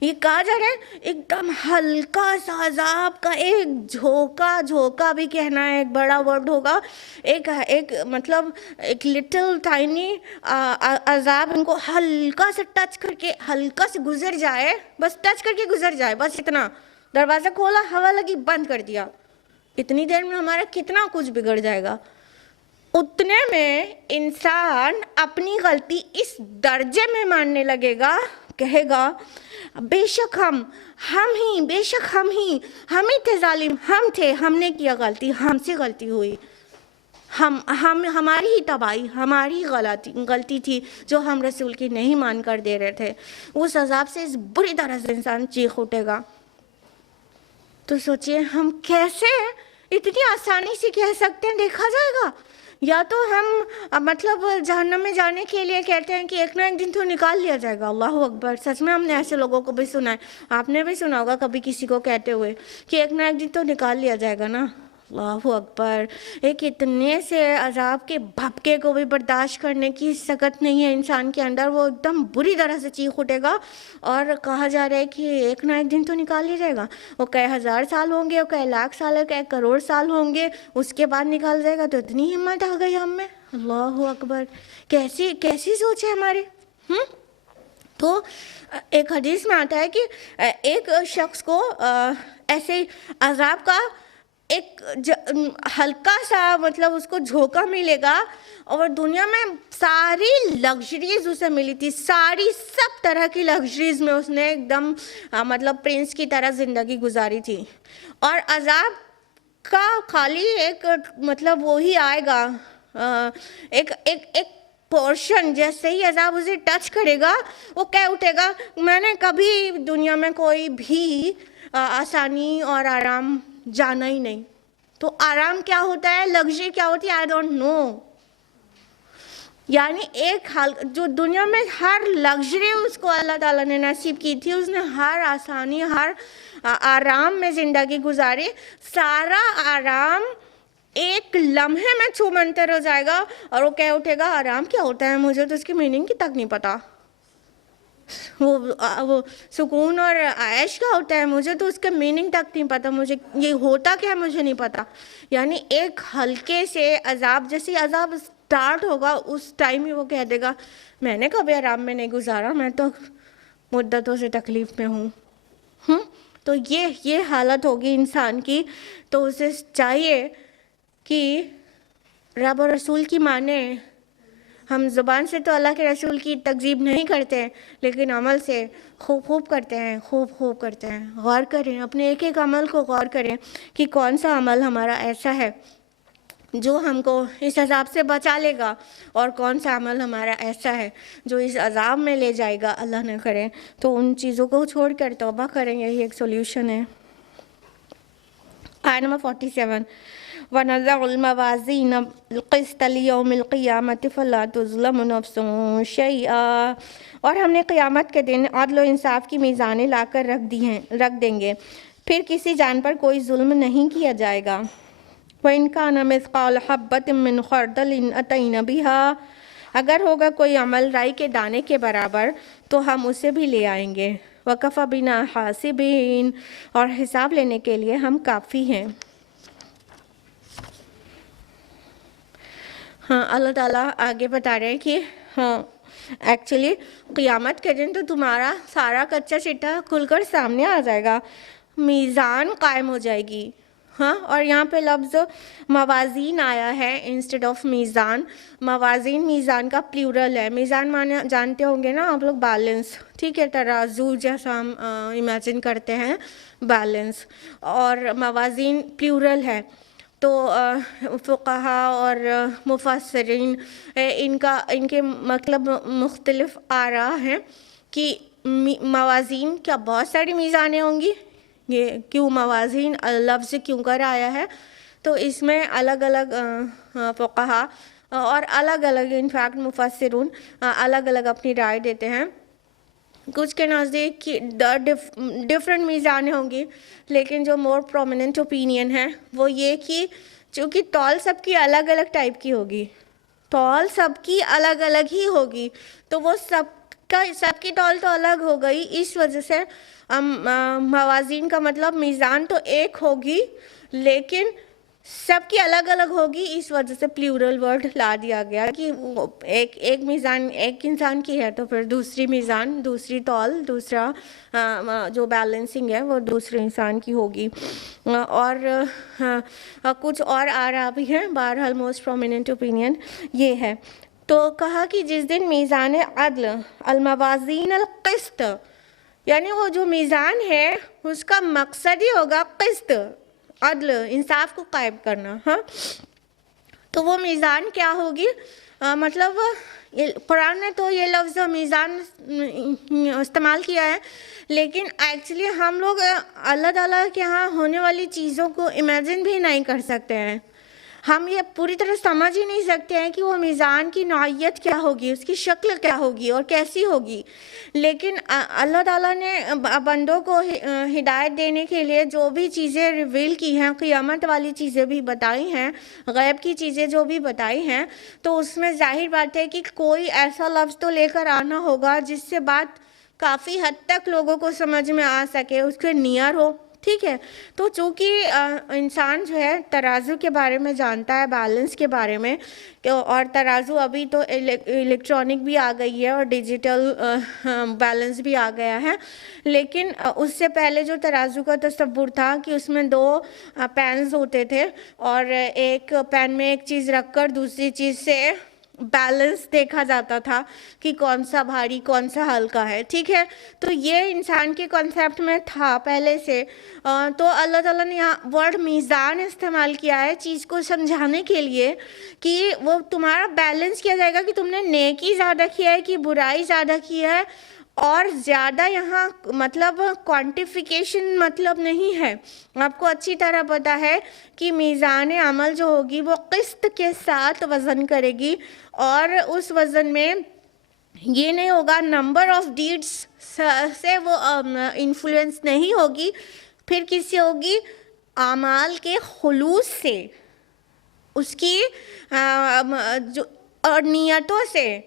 یہ کہا جا رہا ہے ایک دم ہلکا سا عذاب کا ایک جھوکا بھی کہنا ہے، ایک بڑا ورڈ ہوگا، ایک مطلب ایک لٹل ٹائنی عذاب ان کو ہلکا سے ٹچ کر کے ہلکا سے گزر جائے، بس ٹچ کر کے گزر جائے، بس اتنا، دروازہ کھولا، ہوا لگی، بند کر دیا، اتنی دیر میں ہمارا کتنا کچھ بگڑ جائے گا۔ اتنے میں انسان اپنی غلطی اس درجے میں ماننے لگے گا، کہے گا بے شک ہم ہی تھے ظالم، ہم نے کیا غلطی، ہم سے غلطی ہوئی، ہماری ہی تباہی، ہماری غلطی تھی جو ہم رسول کی نہیں مان کر دے رہے تھے۔ اس عذاب سے اس بری طرح سے انسان چیخ اٹھے گا۔ تو سوچئے ہم کیسے اتنی آسانی سے کہہ سکتے ہیں دیکھا جائے گا، یا تو ہم مطلب جہنم میں جانے کے لیے کہتے ہیں کہ ایک نہ ایک دن تو نکال لیا جائے گا۔ اللہ اکبر، سچ میں ہم نے ایسے لوگوں کو بھی سنا ہے، آپ نے بھی سنا ہوگا کبھی کسی کو کہتے ہوئے کہ ایک نہ ایک دن تو نکال لیا جائے گا نا۔ اللہ اکبر، ایک اتنے سے عذاب کے بھپکے کو بھی برداشت کرنے کی سکت نہیں ہے انسان کے اندر، وہ ایک دم بری طرح سے چیخ اٹھے گا اور کہا جا رہا ہے کہ ایک نہ ایک دن تو نکال لیا جائے گا۔ وہ کئی ہزار سال ہوں گے، وہ کئی لاکھ سال ہے، کئی کروڑ سال ہوں گے، اس کے بعد نکال جائے گا۔ تو اتنی ہمت آ گئی ہم میں، اللہ اکبر، کیسی سوچ ہے ہماری۔ تو ایک حدیث میں آتا ہے کہ ایک شخص کو ایسے عذاب کا ایک ہلکا سا مطلب اس کو جھونکا ملے گا، اور دنیا میں ساری لگژریز اسے ملی تھی، سب طرح کی لگژریز میں اس نے ایک دم مطلب پرنس کی طرح زندگی گزاری تھی، اور عذاب کا خالی ایک مطلب وہی آئے گا، ایک پورشن، جیسے ہی عذاب اسے ٹچ کرے گا وہ کہہ اٹھے گا میں نے کبھی دنیا میں کوئی بھی آسانی اور آرام جانا ہی نہیں۔ تو آرام کیا ہوتا ہے، لگژری کیا ہوتی ہے، آئی ڈونٹ نو۔ یعنی ایک حال جو دنیا میں ہر لگژری اس کو اللہ تعالیٰ نے نصیب کی تھی، اس نے ہر آسانی، ہر آرام میں زندگی گزاری، سارا آرام ایک لمحے میں چھو منتر ہو جائے گا، اور وہ کہہ اٹھے گا آرام کیا ہوتا ہے، مجھے تو اس کی میننگ کی تک نہیں پتا، وہ سکون اور عیش کیا ہوتا ہے، مجھے تو اس کے میننگ تک نہیں پتا، مجھے یہ ہوتا کیا ہے مجھے نہیں پتا۔ یعنی ایک ہلکے سے عذاب، جیسے عذاب سٹارٹ ہوگا اس ٹائم ہی وہ کہہ دے گا میں نے کبھی آرام میں نہیں گزارا، میں تو مدتوں سے تکلیف میں ہوں۔ تو یہ حالت ہوگی انسان کی۔ تو اسے چاہیے کہ رب اور رسول کی مانیں۔ ہم زبان سے تو اللہ کے رسول کی تکذیب نہیں کرتے، لیکن عمل سے خوب کرتے ہیں، خوب کرتے ہیں۔ غور کریں، اپنے ایک عمل کو غور کریں کہ کون سا عمل ہمارا ایسا ہے جو ہم کو اس عذاب سے بچا لے گا، اور کون سا عمل ہمارا ایسا ہے جو اس عذاب میں لے جائے گا، اللہ نہ کرے۔ تو ان چیزوں کو چھوڑ کر توبہ کریں، یہی ایک سولوشن ہے۔ آیت نمبر 47، وَنَضَعُ الْمَوَازِينَ الْقِسْطَ لِيَوْمِ الْقِيَامَةِ فَلَا تُظْلَمُ نَفْسٌ شَيْئًا، اور ہم نے قیامت کے دن عدل و انصاف کی میزانیں لا کر رکھ دیں گے، پھر کسی جان پر کوئی ظلم نہیں کیا جائے گا۔ وَإِنْ كَانَ مِثْقَالَ حَبَّةٍ مِّنْ خَرْدَلٍ أَتَيْنَا بِهَا، اگر ہوگا کوئی عمل رائی کے دانے کے برابر تو ہم اسے بھی لے آئیں گے۔ وَكَفَى بِنَا حَاسِبِينَ، اور حساب لینے کے لیے ہم کافی ہیں۔ اللہ تعالیٰ آگے بتا رہے ہیں کہ ایکچولی قیامت کے دن تو تمہارا سارا کچا چٹا کھل کر سامنے آ جائے گا، میزان قائم ہو جائے گی. ہاں، اور یہاں پہ لفظ موازین آیا ہے انسٹیڈ آف میزان. موازین میزان کا پلیورل ہے. میزان مانے جانتے ہوں گے نا آپ لوگ، بیلنس، ٹھیک ہے، ترازو جیسا ہم امیجن کرتے ہیں، بیلنس. اور موازین پلیورل ہے. تو فقہا اور مفسرین ان کے مطلب مختلف آراء ہیں کہ موازین کیا بہت ساری میزانیں ہوں گی، یہ کیوں موازین لفظ کیوں کر آیا ہے. تو اس میں الگ الگ فقہا اور الگ الگ انفیکٹ مفسرون الگ الگ اپنی رائے دیتے ہیں. کچھ کے نزدیک ڈفرینٹ میزانیں ہوں گی، لیکن جو مور پرومیننٹ اوپینین ہے وہ یہ کہ چونکہ تول سب کی الگ الگ ٹائپ کی ہوگی، تول سب کی الگ الگ ہی ہوگی، تو وہ سب کی تول تو الگ ہو گئی. اس وجہ سے موازین کا مطلب میزان تو ایک ہوگی لیکن سب کی الگ الگ ہوگی. اس وجہ سے پلیورل ورڈ لا دیا گیا کہ ایک میزان ایک انسان کی ہے تو پھر دوسری میزان، دوسری تول، دوسرا جو بیلنسنگ ہے وہ دوسرے انسان کی ہوگی. اور کچھ اور آراء بھی ہیں، بہرحال موسٹ پرومیننٹ اوپینین یہ ہے. تو کہا کہ جس دن میزان عدل، الموازین القسط، یعنی وہ جو میزان ہے اس کا مقصد ہی ہوگا قسط، عدل، انصاف کو قائم کرنا. ہاں، تو وہ میزان کیا ہوگی؟ مطلب قرآن نے تو یہ لفظ میزان استعمال کیا ہے، لیکن ایکچولی ہم لوگ اللہ تعالیٰ کے ہاں ہونے والی چیزوں کو امیجن بھی نہیں کر سکتے ہیں. ہم یہ پوری طرح سمجھ ہی نہیں سکتے ہیں کہ وہ میزان کی نوعیت کیا ہوگی، اس کی شکل کیا ہوگی اور کیسی ہوگی. لیکن اللہ تعالیٰ نے بندوں کو ہدایت دینے کے لیے جو بھی چیزیں ریویل کی ہیں، قیامت والی چیزیں بھی بتائی ہیں، غیب کی چیزیں جو بھی بتائی ہیں، تو اس میں ظاہر بات ہے کہ کوئی ایسا لفظ تو لے کر آنا ہوگا جس سے بات کافی حد تک لوگوں کو سمجھ میں آ سکے، اس کے نیئر ہو. ٹھیک ہے، تو چونکہ انسان جو ہے ترازو کے بارے میں جانتا ہے، بیلنس کے بارے میں، اور ترازو ابھی تو الیکٹرانک بھی آ گئی ہے اور ڈیجیٹل بیلنس بھی آ گیا ہے، لیکن اس سے پہلے جو ترازو کا تصور تھا کہ اس میں 2 پینز ہوتے تھے اور ایک پین میں ایک چیز رکھ کر دوسری چیز سے بیلنس دیکھا جاتا تھا کہ کون سا بھاری کون سا ہلکا ہے. ٹھیک ہے، تو یہ انسان کے کانسیپٹ میں تھا پہلے سے. تو اللہ تعالیٰ نے یہاں ورڈ میزان استعمال کیا ہے چیز کو سمجھانے کے لیے کہ وہ تمہارا بیلنس کیا جائے گا کہ تم نے نیکی زیادہ کیا ہے کہ برائی زیادہ کی ہے. اور زیادہ یہاں مطلب کوانٹیفیکیشن مطلب نہیں ہے. آپ کو اچھی طرح پتہ ہے کہ میزان عمل جو ہوگی وہ قسط کے ساتھ وزن کرے گی، اور اس وزن میں یہ نہیں ہوگا نمبر آف ڈیڈس سے وہ انفلوئنس نہیں ہوگی، پھر کس سے ہوگی؟ اعمال کے خلوص سے، اس کی اور نیتوں سے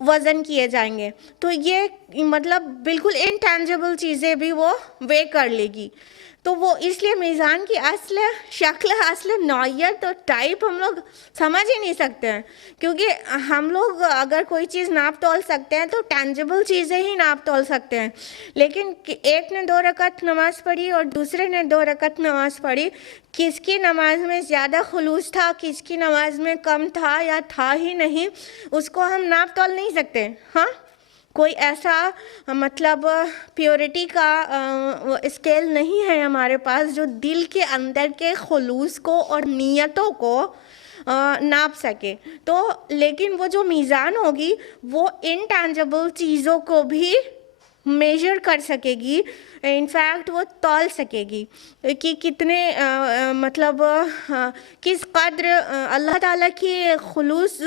وزن کیے جائیں گے. تو یہ مطلب بالکل انٹینجبل چیزیں بھی وہ وے کر لے گی. تو وہ اس لیے میزان کی اصل شکل، اصل نوعیت اور ٹائپ ہم لوگ سمجھ ہی نہیں سکتے ہیں، کیونکہ ہم لوگ اگر کوئی چیز ناپ تول سکتے ہیں تو ٹینجبل چیزیں ہی ناپ تول سکتے ہیں. لیکن ایک نے 2 رکعت نماز پڑھی اور دوسرے نے 2 رکعت نماز پڑھی، کس کی نماز میں زیادہ خلوص تھا، کس کی نماز میں کم تھا یا تھا ہی نہیں، اس کو ہم ناپ تول نہیں سکتے. ہاں، کوئی ایسا مطلب پیورٹی کا اسکیل نہیں ہے ہمارے پاس جو دل کے اندر کے خلوص کو اور نیتوں کو ناپ سکے. تو لیکن وہ جو میزان ہوگی وہ انٹینجبل چیزوں کو بھی میجر کر سکے گی، انفیکٹ وہ تول سکے گی کہ کتنے مطلب کس قدر اللہ تعالیٰ کے خلوص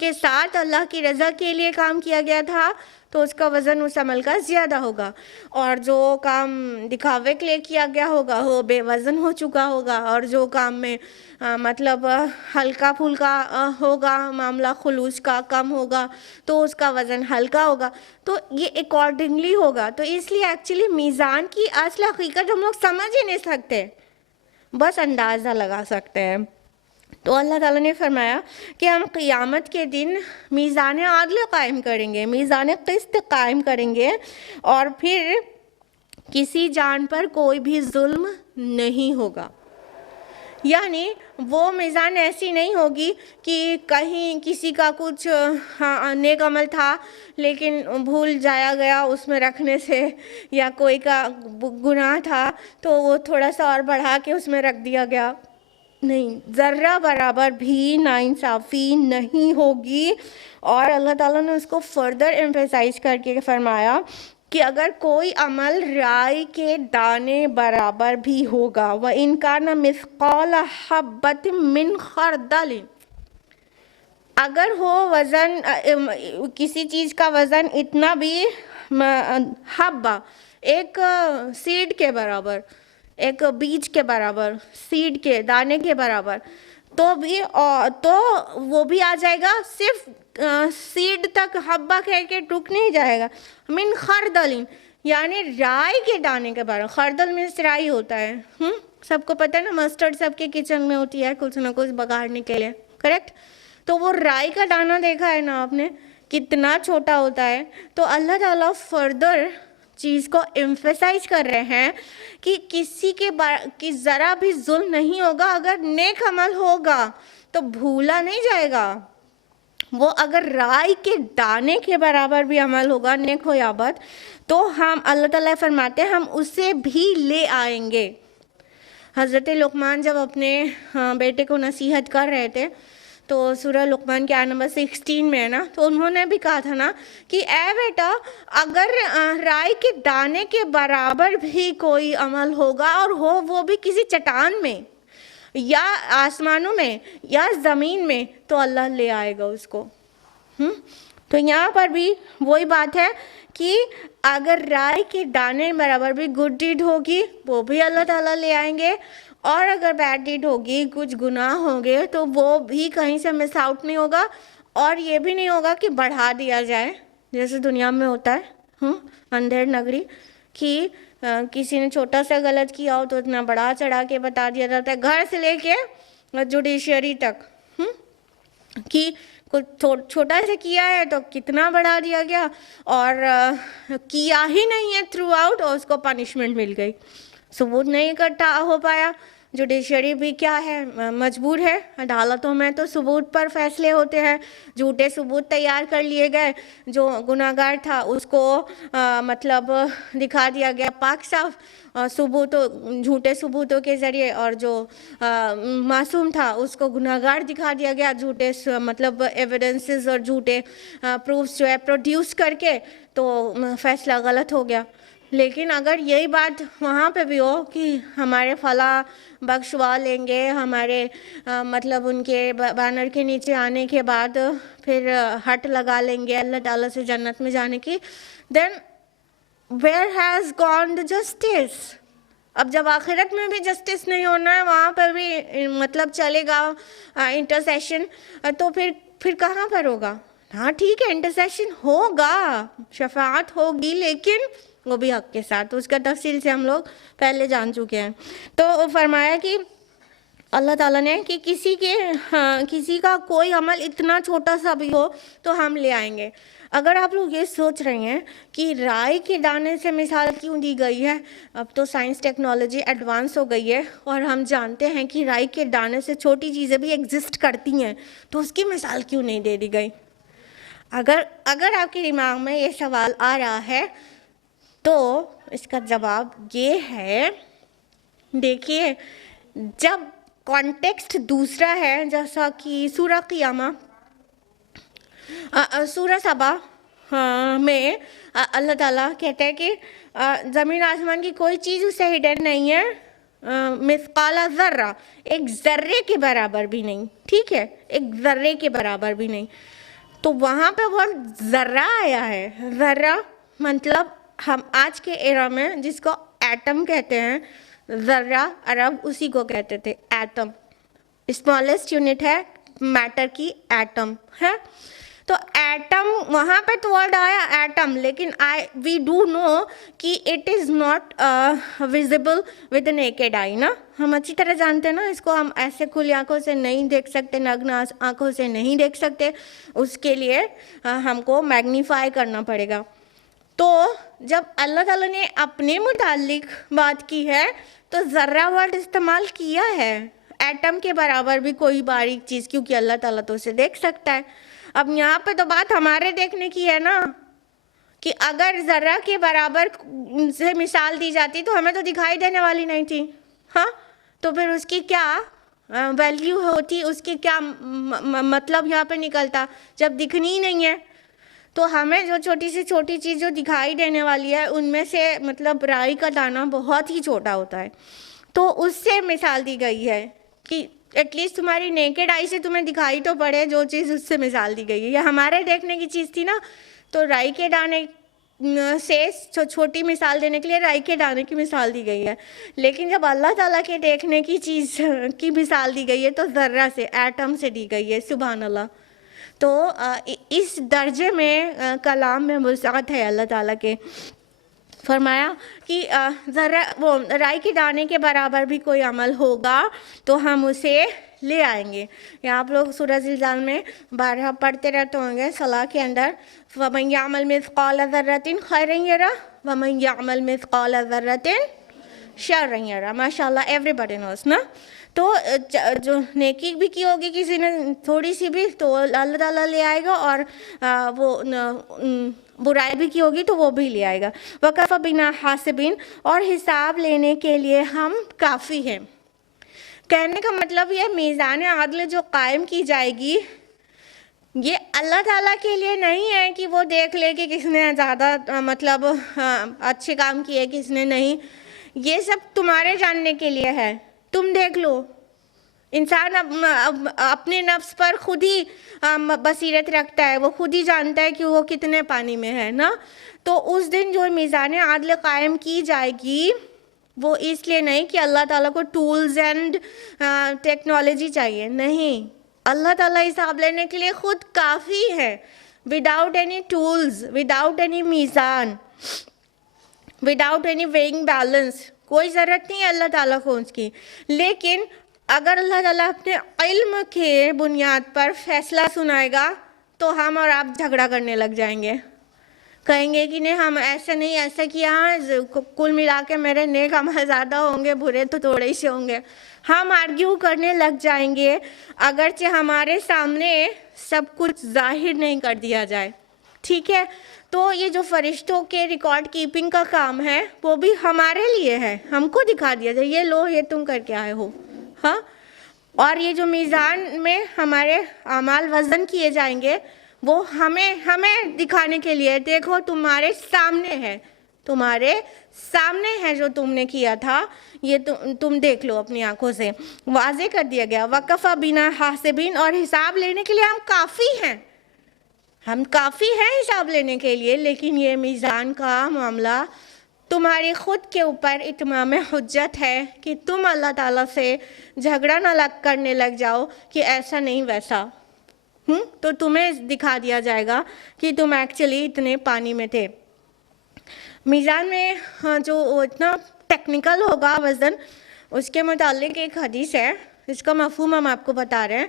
کے ساتھ اللہ کی رضا کے لیے کام کیا گیا تھا، تو اس کا وزن اس عمل کا زیادہ ہوگا، اور جو کام دکھاوے کے لیے کیا گیا ہوگا وہ بے وزن ہو چکا ہوگا، اور جو کام میں مطلب ہلکا پھلکا ہوگا، معاملہ خلوص کا کم ہوگا، تو اس کا وزن ہلکا ہوگا. تو یہ اکارڈنگلی ہوگا. تو اس لیے ایکچولی میزان کی اصل حقیقت ہم لوگ سمجھ ہی نہیں سکتے، بس اندازہ لگا سکتے ہیں. تو اللہ تعالیٰ نے فرمایا کہ ہم قیامت کے دن میزان عدل قائم کریں گے، میزان قسط قائم کریں گے، اور پھر کسی جان پر کوئی بھی ظلم نہیں ہوگا. یعنی وہ میزان ایسی نہیں ہوگی کہ کہیں کسی کا کچھ نیک عمل تھا لیکن بھول جایا گیا اس میں رکھنے سے، یا کوئی کا گناہ تھا تو وہ تھوڑا سا اور بڑھا کے اس میں رکھ دیا گیا. نہیں، ذرہ برابر بھی ناانصافی نہیں ہوگی. اور اللہ تعالیٰ نے اس کو فردر ایمفیسائز کر کے فرمایا کہ اگر کوئی عمل رائی کے دانے برابر بھی ہوگا وَإِنْ كَانَ مِثْقَالَ حَبَّةٍ مِّنْ خَرْدَلٍ، اگر ہو وزن کسی چیز کا وزن اتنا بھی، حبہ ایک سیڈ کے برابر، ایک بیج کے برابر، سیڈ کے دانے کے برابر، تو بھی تو وہ بھی آ جائے گا. صرف سیڈ تک حبہ کہہ کے ٹک نہیں جائے گا. من خردل، یعنی رائی کے دانے کے برابر. خردل مینس رائی ہوتا ہے، سب کو پتہ ہے نا، مسٹرڈ سب کے کچن میں ہوتی ہے کچھ نہ کچھ بگاڑنے کے لیے، کریکٹ؟ تو وہ رائی کا دانہ دیکھا ہے نا آپ نے، کتنا چھوٹا ہوتا ہے. تو اللہ تعالیٰ فردر چیز کو ایمفیسائز کر رہے ہیں کہ کسی کے ذرا بھی ظلم نہیں ہوگا. اگر نیک عمل ہوگا تو بھولا نہیں جائے گا. وہ اگر رائی کے دانے کے برابر بھی عمل ہوگا، نیک ہو یا بد، تو ہم، اللہ تعالیٰ فرماتے ہیں، ہم اسے بھی لے آئیں گے. حضرت لقمان جب اپنے بیٹے کو نصیحت کر رہے تھے تو سورہ لقمان کے آیت نمبر 16 میں ہے نا، تو انہوں نے بھی کہا تھا نا کہ اے بیٹا، اگر رائی کے دانے کے برابر بھی کوئی عمل ہوگا اور ہو وہ بھی کسی چٹان میں یا آسمانوں میں یا زمین میں، تو اللہ لے آئے گا اس کو. تو یہاں پر بھی وہی بات ہے کہ اگر رائی کے دانے برابر بھی گڈ ڈیڈ ہوگی وہ بھی اللہ تعالیٰ لے آئیں گے، اور اگر بیڈ ڈیڈ ہوگی، کچھ گناہ ہوں گے، تو وہ بھی کہیں سے مس آؤٹ نہیں ہوگا. اور یہ بھی نہیں ہوگا کہ بڑھا دیا جائے جیسے دنیا میں ہوتا ہے اندھیر نگری، کہ کسی نے چھوٹا سا غلط کیا ہو تو اتنا بڑا چڑھا کے بتا دیا جاتا ہے، گھر سے لے کے جوڈیشری تک، کہ کچھ چھوٹا سا کیا ہے تو کتنا بڑھا دیا گیا، اور کیا ہی نہیں ہے تھرو آؤٹ اور اس کو پنشمنٹ مل گئی. ثبوت نہیں اکٹھا ہو پایا. جوڈیشری بھی کیا ہے، مجبور ہے. عدالتوں میں تو ثبوت پر فیصلے ہوتے ہیں، جھوٹے ثبوت تیار کر لیے گئے، جو گناہگار تھا اس کو مطلب دکھا دیا گیا پاک صاف ثبوتوں، جھوٹے ثبوتوں کے ذریعے، اور جو معصوم تھا اس کو گناہگار دکھا دیا گیا جھوٹے مطلب ایویڈنسز اور جھوٹے پروفس جو ہے پروڈیوس کر کے، تو فیصلہ غلط ہو گیا. لیکن اگر یہی بات وہاں پہ بھی ہو کہ ہمارے فلاں بخشوا لیں گے، ہمارے مطلب ان کے بینر کے نیچے آنے کے بعد پھر ہٹ لگا لیں گے اللہ تعالیٰ سے جنت میں جانے کی، دین where has gone the justice؟ اب جب آخرت میں بھی جسٹس نہیں ہونا ہے، وہاں پر بھی مطلب چلے گا انٹرسیشن، تو پھر کہاں پر ہوگا؟ ہاں ٹھیک ہے، انٹرسیشن ہوگا، شفاعت ہوگی، لیکن وہ بھی حق کے ساتھ. اس کا تفصیل سے ہم لوگ پہلے جان چکے ہیں. تو فرمایا کہ اللہ تعالیٰ نے کہ کسی کا کوئی عمل اتنا چھوٹا سا بھی ہو تو ہم لے آئیں گے. اگر آپ لوگ یہ سوچ رہے ہیں کہ رائی کے دانے سے مثال کیوں دی گئی ہے، اب تو سائنس ٹیکنالوجی ایڈوانس ہو گئی ہے اور ہم جانتے ہیں کہ رائی کے دانے سے چھوٹی چیزیں بھی ایگزسٹ کرتی ہیں، تو اس کی مثال کیوں نہیں دے دی گئی؟ اگر آپ کے دماغ میں یہ سوال آ رہا ہے تو اس کا جواب یہ ہے، دیکھیے، جب کانٹیکسٹ دوسرا ہے، جیسا کہ سورہ قیامہ، سورہ سبا میں اللہ تعالیٰ کہتے ہیں کہ زمین آسمان کی کوئی چیز اس سے ہڈن نہیں ہے، مثقال ذرہ، ایک ذرے کے برابر بھی نہیں، ٹھیک ہے، ایک ذرے کے برابر بھی نہیں. تو وہاں پہ وہ ذرہ آیا ہے. ذرہ مطلب ہم آج کے ایرا میں جس کو ایٹم کہتے ہیں، ذرہ عرب اسی کو کہتے تھے، ایٹم. اسمالسٹ یونٹ ہے میٹر کی، ایٹم ہے. تو ایٹم وہاں پہ تو ورڈ آیا ایٹم, لیکن وی ڈو نو کہ it is not visible with naked eye نا. ہم اچھی طرح جانتے ہیں نا اس کو, ہم ایسے کھلی آنکھوں سے نہیں دیکھ سکتے, نگن آنکھوں سے نہیں دیکھ سکتے, اس کے لیے ہم کو میگنیفائی کرنا پڑے گا. تو جب اللہ تعالیٰ نے اپنے متعلق بات کی ہے تو ذرہ ورڈ استعمال کیا ہے, ایٹم کے برابر بھی کوئی باریک چیز, کیونکہ اللہ تعالیٰ تو اسے دیکھ سکتا ہے. اب یہاں پہ تو بات ہمارے دیکھنے کی ہے نا, کہ اگر ذرہ کے برابر سے مثال دی جاتی تو ہمیں تو دکھائی دینے والی نہیں تھی, ہاں, تو پھر اس کی کیا ویلیو ہوتی, اس کی کیا مطلب یہاں پہ نکلتا جب دکھنی ہی نہیں ہے. تو ہمیں جو چھوٹی سے چھوٹی چیز جو دکھائی دینے والی ہے ان میں سے مطلب رائی کا دانہ بہت ہی چھوٹا ہوتا ہے, تو اس سے مثال دی گئی ہے کہ ایٹ لیسٹ تمہاری نیکڈ آئی سے تمہیں دکھائی تو پڑے جو چیز, اس سے مثال دی گئی ہے. یہ ہمارے دیکھنے کی چیز تھی نا, تو رائی کے دانے سے چھوٹی مثال دینے کے لیے رائی کے دانے کی مثال دی گئی ہے. لیکن جب اللہ تعالیٰ کے دیکھنے کی چیز کی مثال دی گئی ہے تو ذرہ سے, ایٹم سے دی گئی ہے. سبحان اللہ. تو اس درجے میں کلام میں وسعت ہے اللہ تعالیٰ کے. فرمایا کہ ذرا وہ رائی کے دانے کے برابر بھی کوئی عمل ہوگا تو ہم اسے لے آئیں گے. یہ آپ لوگ سورہ زلزال میں بارہا پڑھتے رہتے ہوں گے صلاح کے اندر, وَمَن يَعْمَلْ مِثْقَالَ ذَرَّةٍ خَيْرًا يَرَهُ وَمَن يَعْمَلْ مِثْقَالَ ذَرَّةٍ شَرًّا يَرَهُ. ماشاء اللہ ایوری بڈی نوز نا. تو جو نیکی بھی کی ہوگی کسی نے تھوڑی سی بھی تو اللہ تعالیٰ لے آئے گا, اور وہ برائی بھی کی ہوگی تو وہ بھی لے آئے گا. وَكَفَى بِنَا حَاسِبِينَ, اور حساب لینے کے لیے ہم کافی ہیں. کہنے کا مطلب یہ میزان عدل جو قائم کی جائے گی یہ اللہ تعالیٰ کے لیے نہیں ہے کہ وہ دیکھ لے کہ کس نے زیادہ مطلب اچھے کام کیے کس نے نہیں. یہ سب تمہارے جاننے کے لیے ہے, تم دیکھ لو. انسان اپنے نفس پر خود ہی بصیرت رکھتا ہے, وہ خود ہی جانتا ہے کہ وہ کتنے پانی میں ہے نا. تو اس دن جو میزان عدل قائم کی جائے گی وہ اس لیے نہیں کہ اللہ تعالیٰ کو ٹولز اینڈ ٹیکنالوجی چاہیے, نہیں. اللہ تعالیٰ حساب لینے کے لیے خود کافی ہے, without any tools, without any میزان, وداؤٹ اینی ویئنگ بیلنس. کوئی ضرورت نہیں ہے اللہ تعالیٰ کو اس کی. لیکن اگر اللہ تعالیٰ اپنے علم کے بنیاد پر فیصلہ سنائے گا تو ہم اور آپ جھگڑا کرنے لگ جائیں گے, کہیں گے کہ نہیں ہم ایسے نہیں ایسا کیا, کل ملا کے میرے نیک عمل زیادہ ہوں گے, برے تو تھوڑے ہی سے ہوں گے. ہم آرگیو کرنے لگ جائیں گے اگرچہ ہمارے سامنے سب کچھ ظاہر نہیں کر دیا جائے, ٹھیک ہے. تو یہ جو فرشتوں کے ریکارڈ کیپنگ کا کام ہے وہ بھی ہمارے لیے ہے, ہم کو دکھا دیا جائے یہ لو یہ تم کر کے آئے ہو, ہاں. اور یہ جو میزان میں ہمارے اعمال وزن کیے جائیں گے وہ ہمیں دکھانے کے لیے, دیکھو تمہارے سامنے ہے, تمہارے سامنے ہے جو تم نے کیا تھا, یہ تم دیکھ لو اپنی آنکھوں سے. واضح کر دیا گیا وَكَفَى بِنَا حَاسِبِينَ, اور حساب لینے کے لیے ہم کافی ہیں, ہم کافی ہیں حساب لینے کے لیے. لیکن یہ میزان کا معاملہ تمہاری خود کے اوپر اتمام حجت ہے کہ تم اللہ تعالیٰ سے جھگڑا نہ کرنے لگ جاؤ کہ ایسا نہیں ویسا, تو تمہیں دکھا دیا جائے گا کہ تم ایکچولی اتنے پانی میں تھے. میزان میں جو اتنا ٹیکنیکل ہوگا وزن, اس کے متعلق ایک حدیث ہے, اس کا مفہوم ہم آپ کو بتا رہے ہیں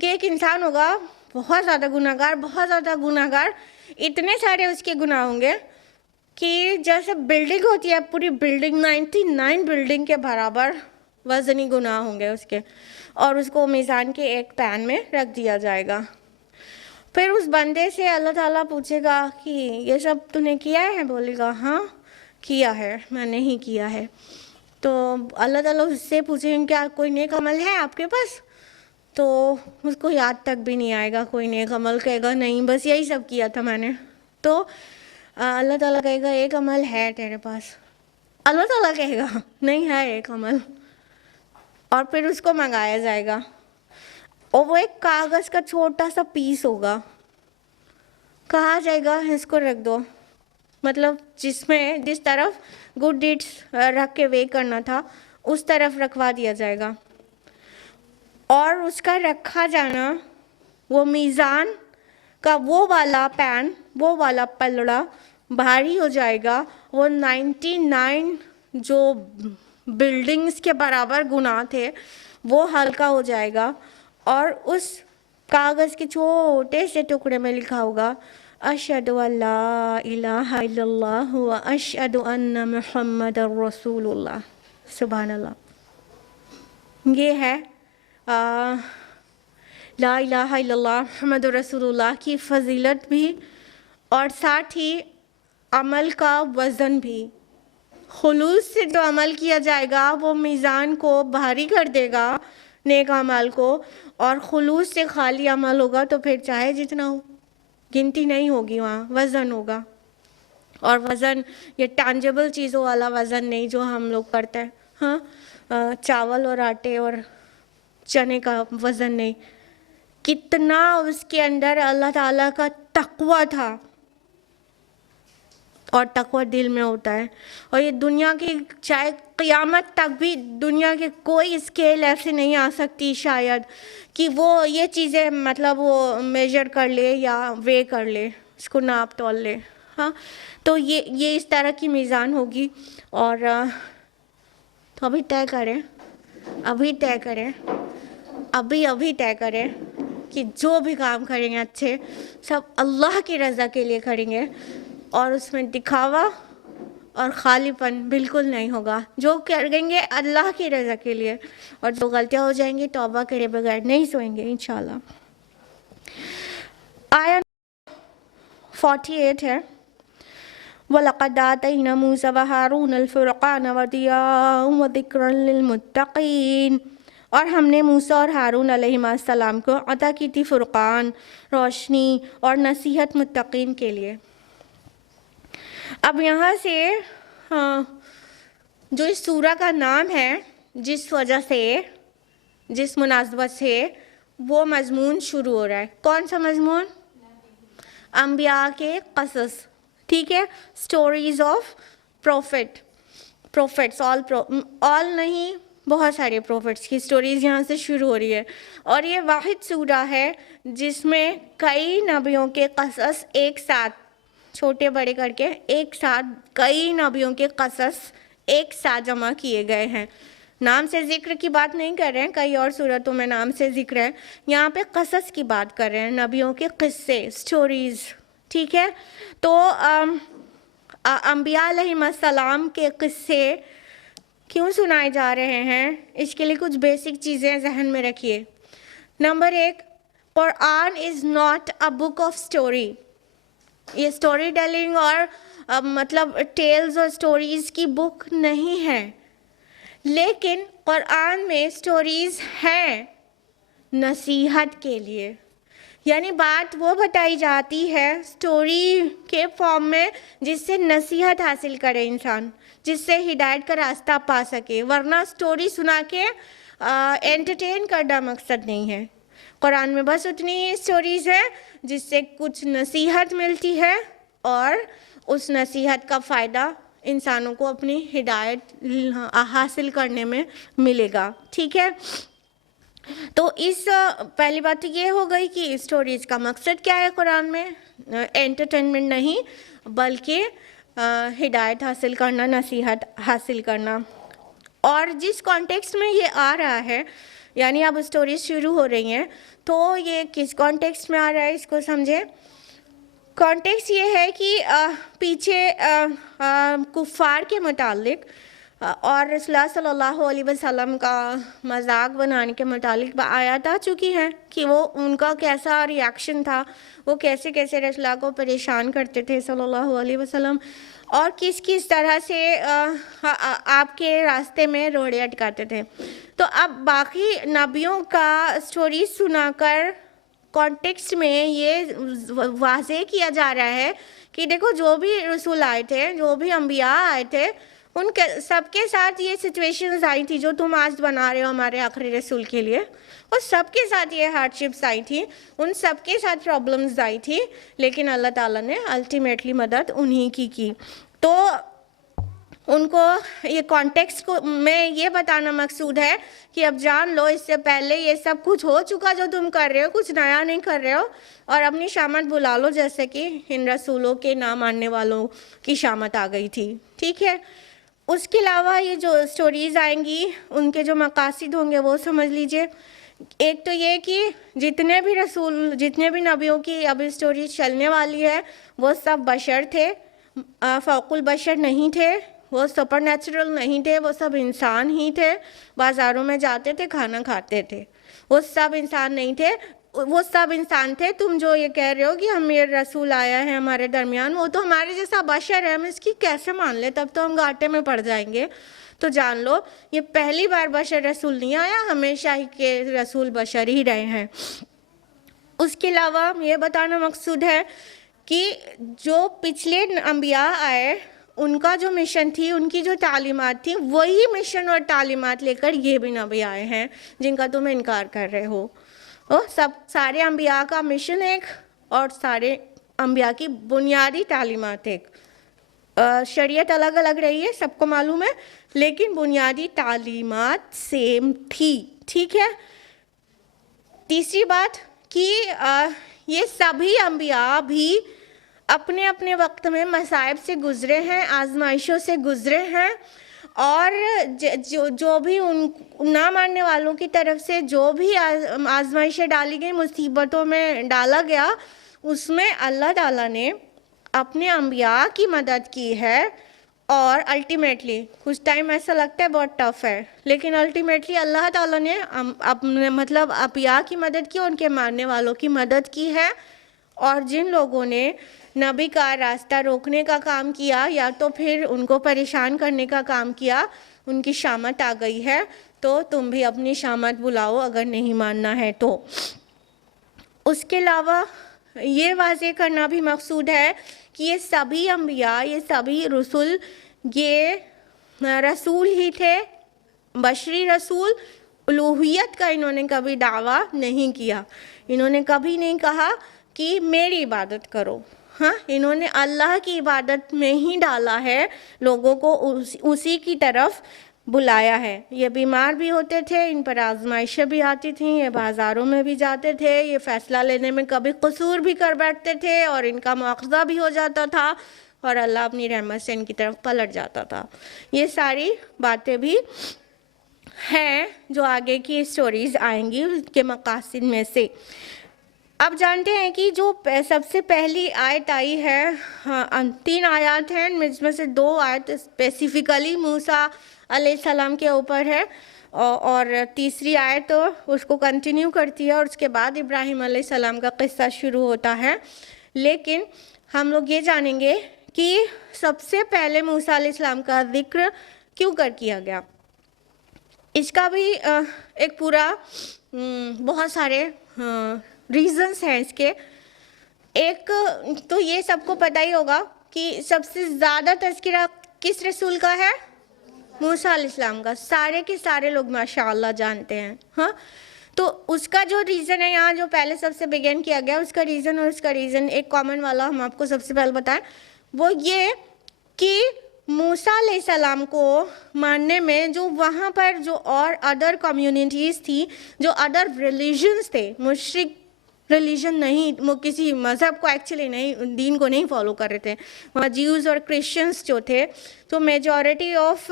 کہ ایک انسان ہوگا بہت زیادہ گناہگار, اتنے سارے اس کے گناہ ہوں گے کہ جیسے بلڈنگ ہوتی ہے پوری بلڈنگ 99 بلڈنگ کے برابر وزنی گناہ ہوں گے اس کے, اور اس کو میزان کے ایک پین میں رکھ دیا جائے گا. پھر اس بندے سے اللہ تعالیٰ پوچھے گا کہ یہ سب تو نے کیا ہے, بولے گا ہاں کیا ہے, میں نے ہی کیا ہے. تو اللہ تعالیٰ اس سے پوچھیں گے کیا کوئی نیک عمل ہے آپ کے پاس, تو اس کو یاد تک بھی نہیں آئے گا کوئی نیک عمل, کہے گا نہیں بس یہی سب کیا تھا میں نے. تو اللہ تعالیٰ کہے گا ایک عمل ہے تیرے پاس, اللہ تعالیٰ کہے گا نہیں ہے ایک عمل, اور پھر اس کو منگایا جائے گا, اور وہ ایک کاغذ کا چھوٹا سا پیس ہوگا, کہا جائے گا اس کو رکھ دو, مطلب جس طرف گڈ ڈیڈس رکھ کے وے کرنا تھا اس طرف رکھوا دیا جائے گا. اور اس کا رکھا جانا وہ میزان کا وہ والا پین، وہ والا پلڑا بھاری ہو جائے گا، وہ 99 جو بلڈنگز کے برابر گناہ تھے وہ ہلکا ہو جائے گا، اور اس کاغذ کے چھوٹے سے ٹکڑے میں لکھا ہوگا اشہد ان لا الہ الا اللہ و اشہد ان محمد رسول اللہ. سبحان اللہ. یہ ہے لا الہ الا اللہ محمد رسول اللہ کی فضیلت بھی، اور ساتھ ہی عمل کا وزن بھی. خلوص سے جو عمل کیا جائے گا وہ میزان کو بھاری کر دے گا نیک عمل کو، اور خلوص سے خالی عمل ہوگا تو پھر چاہے جتنا ہو گنتی نہیں ہوگی، وہاں وزن ہوگا. اور وزن یہ ٹانجیبل چیزوں والا وزن نہیں جو ہم لوگ کرتے ہیں، ہاں چاول اور آٹے اور چنے کا وزن نہیں. کتنا اس کے اندر اللہ تعالیٰ کا تقویٰ تھا، اور تقویٰ دل میں ہوتا ہے. اور یہ دنیا کی چاہے قیامت تک بھی دنیا کے کوئی اسکیل ایسے نہیں آ سکتی شاید کہ وہ یہ چیزیں مطلب وہ میجر کر لے یا وے کر لے، اس کو ناپ تول لے. ہاں تو یہ اس طرح کی میزان ہوگی. اور تو ابھی طے کریں، ابھی طے کریں، ابھی طے کریں کہ جو بھی کام کریں گے اچھے سب اللہ کی رضا کے لیے کریں گے، اور اس میں دکھاوا اور خالی پن بالکل نہیں ہوگا. جو کریں گے اللہ کی رضا کے لیے، اور جو غلطیاں ہو جائیں گی توبہ کرے بغیر نہیں سوئیں گے انشاءاللہ. آیا 48 ہے وَلَقَدْ آتَيْنَا مُوسَىٰ وَهَارُونَ الْفُرْقَانَ وَضِيَاءً وَذِكْرًا لِلْمُتَّقِينَ. اور ہم نے موسیٰ اور ہارون علیہ السلام کو عطا کی تھی فرقان، روشنی اور نصیحت متقین کے لیے. اب یہاں سے جو اس سورہ کا نام ہے، جس وجہ سے جس مناسبت سے وہ مضمون شروع ہو رہا ہے، کون سا مضمون؟ انبیاء کے قصص. ٹھیک ہے، سٹوریز آف پروفیٹس، آل نہیں، بہت سارے پروفیٹس کی سٹوریز یہاں سے شروع ہو رہی ہے. اور یہ واحد سورہ ہے جس میں کئی نبیوں کے قصص ایک ساتھ چھوٹے بڑے کر کے ایک ساتھ کئی نبیوں کے قصص ایک ساتھ جمع کیے گئے ہیں. نام سے ذکر کی بات نہیں کر رہے ہیں، کئی اور صورتوں میں نام سے ذکر ہے، یہاں پہ قصص کی بات کر رہے ہیں، نبیوں کے قصے، سٹوریز. ٹھیک ہے، تو انبیاء علیہ السلام کے قصے کیوں سنائے جا رہے ہیں، اس کے لیے کچھ بیسک چیزیں ذہن میں رکھیے. Number 1، Quran is not a book of story. یہ اسٹوری ٹیلنگ اور مطلب ٹیلز اور اسٹوریز کی بک نہیں ہے، لیکن قرآن میں اسٹوریز ہیں نصیحت کے لیے. یعنی بات وہ بتائی جاتی ہے اسٹوری کے فارم میں جس سے نصیحت حاصل کرے انسان، جس سے ہدایت کا راستہ پا سکے. ورنہ اسٹوری سنا کے انٹرٹین کرنا مقصد نہیں ہے. قرآن میں بس اتنی ہی اسٹوریز ہیں جس سے کچھ نصیحت ملتی ہے، اور اس نصیحت کا فائدہ انسانوں کو اپنی ہدایت حاصل کرنے میں ملے گا. ٹھیک ہے، تو اس پہلی بات تو یہ ہو گئی کہ اسٹوریز کا مقصد کیا ہے قرآن میں، انٹرٹینمنٹ نہیں بلکہ ہدایت حاصل کرنا، نصیحت حاصل کرنا. اور جس کانٹیکسٹ میں یہ آ رہا ہے، یعنی اب اسٹوریز شروع ہو رہی ہیں، تو یہ کس کانٹیکسٹ میں آ رہا ہے اس کو سمجھیں. کانٹیکسٹ یہ ہے کہ پیچھے کفار کے متعلق اور رسول اللہ صلی اللہ علیہ وسلم کا مذاق بنانے کے متعلق آیات آ چکی ہیں کہ وہ ان کا کیسا ریاکشن تھا، وہ کیسے کیسے رسول اللہ کو پریشان کرتے تھے صلی اللہ علیہ وسلم، اور کس طرح سے آپ کے راستے میں روڑے اٹکاتے تھے. تو اب باقی نبیوں کا اسٹوری سنا کر کانٹیکسٹ میں یہ واضح کیا جا رہا ہے کہ دیکھو جو بھی رسول آئے تھے، جو بھی انبیاء آئے تھے، ان کے سب کے ساتھ یہ سچویشنز آئی تھی جو تم آج بنا رہے ہو ہمارے آخری رسول کے لیے، اور سب کے ساتھ یہ ہارڈشپس آئی تھی، ان سب کے ساتھ پرابلمز آئی تھی، لیکن اللہ تعالیٰ نے الٹیمیٹلی مدد انہی کی. تو ان کو یہ کانٹیکسٹ کو میں یہ بتانا مقصود ہے کہ اب جان لو اس سے پہلے یہ سب کچھ ہو چکا جو تم کر رہے ہو، کچھ نیا نہیں کر رہے ہو، اور اپنی شامت بلا لو جیسے کہ ان رسولوں کے نہ ماننے والوں کی شامت آ گئی تھی، ٹھیک ہے۔ اس کے علاوہ یہ جو سٹوریز آئیں گی ان کے جو مقاصد ہوں گے وہ سمجھ لیجئے۔ ایک تو یہ کہ جتنے بھی رسول، جتنے بھی نبیوں کی اب سٹوری چلنے والی ہے وہ سب بشر تھے، فوق البشر نہیں تھے، وہ سپر نیچرل نہیں تھے، وہ سب انسان ہی تھے، بازاروں میں جاتے تھے، کھانا کھاتے تھے، وہ سب انسان نہیں تھے، وہ سب انسان تھے۔ تم جو یہ کہہ رہے ہو کہ ہم یہ رسول آیا ہے ہمارے درمیان، وہ تو ہمارے جیسا بشر ہے، ہم اس کی کیسے مان لیں، تب تو ہم گھاٹے میں پڑ جائیں گے۔ تو جان لو یہ پہلی بار بشر رسول نہیں آیا، ہمیشہ ہی کے رسول بشر ہی رہے ہیں۔ اس کے علاوہ یہ بتانا مقصود ہے کہ جو پچھلے انبیاء آئے ان کا جو مشن تھی، ان کی جو تعلیمات تھی، وہی مشن اور تعلیمات لے کر یہ بھی نبی آئے ہیں جن کا تم انکار کر رہے ہو۔ سارے انبیاء کا مشن ایک اور سارے انبیاء کی بنیادی تعلیمات ایک، شریعت الگ الگ رہی ہے سب کو معلوم ہے، لیکن بنیادی تعلیمات سیم تھی، ٹھیک ہے۔ تیسری بات کہ یہ سبھی انبیاء بھی اپنے اپنے وقت میں مصائب سے گزرے ہیں، آزمائشوں سے گزرے ہیں، اور جو بھی ان نہ ماننے والوں کی طرف سے جو بھی آزمائشیں ڈالی گئی، مصیبتوں میں ڈالا گیا، اس میں اللہ تعالیٰ نے اپنے انبیاء کی مدد کی ہے، اور الٹیمیٹلی کچھ ٹائم ایسا لگتا ہے بہت ٹف ہے، لیکن الٹیمیٹلی اللہ تعالیٰ نے اپنے مطلب انبیاء کی مدد کی، ان کے ماننے والوں کی مدد کی ہے۔ اور جن لوگوں نے نبی کا راستہ روکنے کا کام کیا یا تو پھر ان کو پریشان کرنے کا کام کیا، ان کی شامت آ گئی ہے، تو تم بھی اپنی شامت بلاؤ اگر نہیں ماننا ہے تو۔ اس کے علاوہ یہ واضح کرنا بھی مقصود ہے کہ یہ سبھی انبیاء، یہ سبھی رسول، یہ رسول ہی تھے، بشری رسول۔ الوہیت کا انہوں نے کبھی دعویٰ نہیں کیا، انہوں نے کبھی نہیں کہا کہ میری عبادت کرو، ہاں، انہوں نے اللہ کی عبادت میں ہی ڈالا ہے، لوگوں کو اسی کی طرف بلایا ہے۔ یہ بیمار بھی ہوتے تھے، ان پر آزمائشیں بھی آتی تھیں، یہ بازاروں میں بھی جاتے تھے، یہ فیصلہ لینے میں کبھی قصور بھی کر بیٹھتے تھے اور ان کا مواخذہ بھی ہو جاتا تھا، اور اللہ اپنی رحمت سے ان کی طرف پلٹ جاتا تھا۔ یہ ساری باتیں بھی ہیں جو آگے کی سٹوریز آئیں گی اس کے مقاصد میں سے۔ اب جانتے ہیں کہ جو سب سے پہلی آیت آئی ہے، 3 آیات ہیں، ان میں سے 2 آیت اسپیسیفکلی موسیٰ علیہ السلام کے اوپر ہے، اور تیسری آیت اس کو کنٹینیو کرتی ہے، اور اس کے بعد ابراہیم علیہ السلام کا قصہ شروع ہوتا ہے۔ لیکن ہم لوگ یہ جانیں گے کہ سب سے پہلے موسیٰ علیہ السلام کا ذکر کیوں کیا گیا۔ اس کا بھی ایک پورا بہت سارے ریزنز ہیں اس کے۔ ایک تو یہ سب کو پتہ ہی ہوگا کہ سب سے زیادہ تذکرہ کس رسول کا ہے؟ موسیٰ علیہ السلام کا، سارے کے سارے لوگ ماشاءاللہ جانتے ہیں، ہاں۔ تو اس کا جو ریزن ہے یہاں جو پہلے سب سے بگین کیا گیا، اس کا ریزن اور اس کا ریزن ایک کامن والا ہم آپ کو سب سے پہلے بتائیں، وہ یہ کہ موسیٰ علیہ السلام کو ماننے میں جو وہاں پر جو اور ادر کمیونٹیز تھی، جو ادر ریلیجنز تھے، مشرک ریلیجن نہیں، کسی مذہب کو ایکچولی نہیں، دین کو نہیں فالو کر رہے تھے، وہاں جیوز اور کرسچنز جو تھے، تو majority of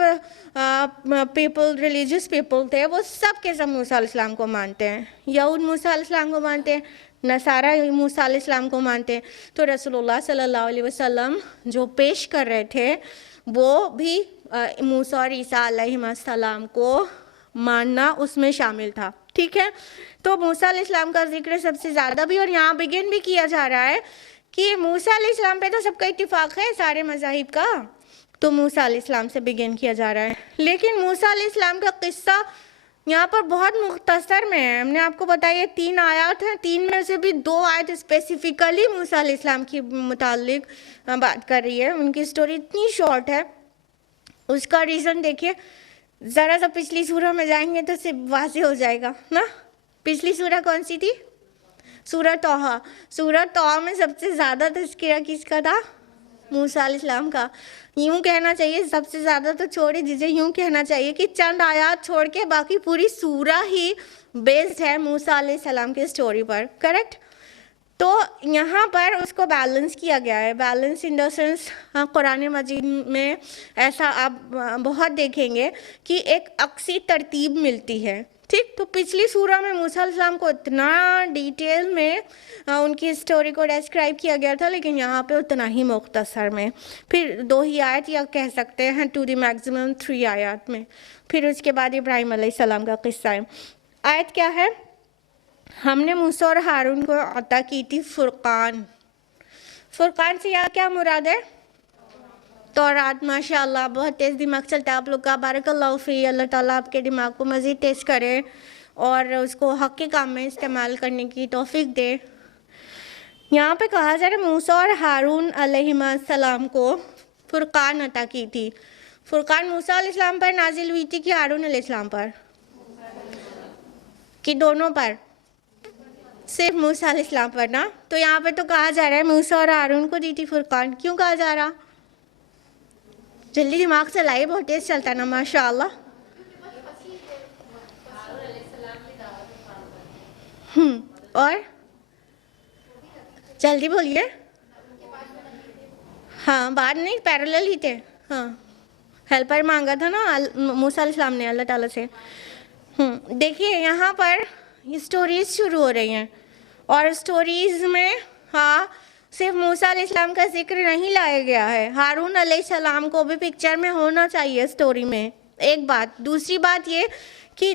people, religious people تھے، وہ سب کے سب موسیٰ علیہ السلام کو مانتے ہیں۔ یہود موسیٰ علیہ السلام کو مانتے ہیں، نصارہ موسیٰ علیہ السلام کو مانتے ہیں۔ تو رسول اللہ صلی اللہ علیہ وسلم جو پیش کر رہے تھے وہ بھی موسیٰ اور عیسیٰ علیہ السلام کو ماننا اس میں شامل تھا، ٹھیک ہے۔ تو موسیٰ علیہ السلام کا ذکر سب سے زیادہ بھی، اور یہاں بگن بھی کیا جا رہا ہے کہ موسیٰ علیہ السلام پہ تو سب کا اتفاق ہے سارے مذاہب کا، تو موسیٰ علیہ السلام سے بگن کیا جا رہا ہے۔ لیکن موسیٰ علیہ السلام کا قصہ یہاں پر بہت مختصر میں ہے، ہم نے آپ کو بتایا 3 آیات ہیں، 3 میں سے بھی 2 آیت اسپیسیفکلی موسیٰ علیہ السلام کی متعلق بات کر رہی ہے، ان کی سٹوری اتنی شارٹ ہے۔ اس کا ریزن دیکھیے، ذرا سا پچھلی سورہ میں جائیں گے تو صرف واضح ہو جائے گا نا۔ پچھلی سورہ کون سی تھی؟ سورہ طٰہٰ۔ سورہ طٰہٰ میں سب سے زیادہ تذکرہ کس کا تھا؟ موسیٰ علیہ السلام کا. یوں کہنا چاہیے, سب سے زیادہ تو چھوڑ ہی دیجیے, یوں کہنا چاہیے کہ چند آیات چھوڑ کے باقی پوری سورہ ہی بیسڈ ہے موسیٰ علیہ السلام کی اسٹوری پر, کریکٹ. تو یہاں پر اس کو بیلنس کیا گیا ہے. بیلنس ان دا سینس قرآن مجید میں ایسا آپ بہت دیکھیں گے کہ ایک عکسی ترتیب ملتی ہے, ٹھیک. تو پچھلی سورہ میں موسیٰ علیہ السلام کو اتنا ڈیٹیل میں ان کی اسٹوری کو ڈسکرائب کیا گیا تھا, لیکن یہاں پہ اتنا ہی مختصر میں, پھر 2 ہی آیت یا کہہ سکتے ہیں ٹو دی میکسیمم 3 آیات میں. پھر اس کے بعد ابراہیم علیہ السلام کا قصہ ہے. آیت کیا ہے؟ ہم نے موسیٰ اور ہارون کو عطا کی تھی فرقان. فرقان سے یہاں کیا مراد ہے؟ تورات. ماشاء اللہ, بہت تیز دماغ چلتا ہے آپ لوگ کا, بارک اللہ فی. اللہ تعالیٰ آپ کے دماغ کو مزید تیز کرے اور اس کو حق کے کام میں استعمال کرنے کی توفیق دے. یہاں پہ کہا جا رہا ہے موسیٰ اور ہارون علیہ السلام کو فرقان عطا کی تھی. فرقان موسیٰ علیہ السلام پر نازل ہوئی تھی کہ ہارون علیہ السلام پر, کہ دونوں پر؟ صرف موسیٰ علیہ السلام پر نا. تو یہاں پہ تو کہا جا رہا ہے موسیٰ اور ہارون کو دی تھی فرقان. کیوں کہا جا رہا؟ جلدی دماغ چلائیے, بہت تیز چلتا ہے نا ماشاء اللہ. اور جلدی بولیے. ہاں, بعد نہیں, پیرالل ہی تھے. ہاں, ہیلپر مانگا تھا نا موسیٰ علیہ السلام نے اللہ تعالیٰ سے. دیکھیے یہاں پر اسٹوریز شروع ہو رہی ہیں, اور اسٹوریز میں ہاں صرف موسیٰ علیہ السلام کا ذکر نہیں لایا گیا ہے, ہارون علیہ السلام کو بھی پکچر میں ہونا چاہیے اسٹوری میں. ایک بات. دوسری بات یہ کہ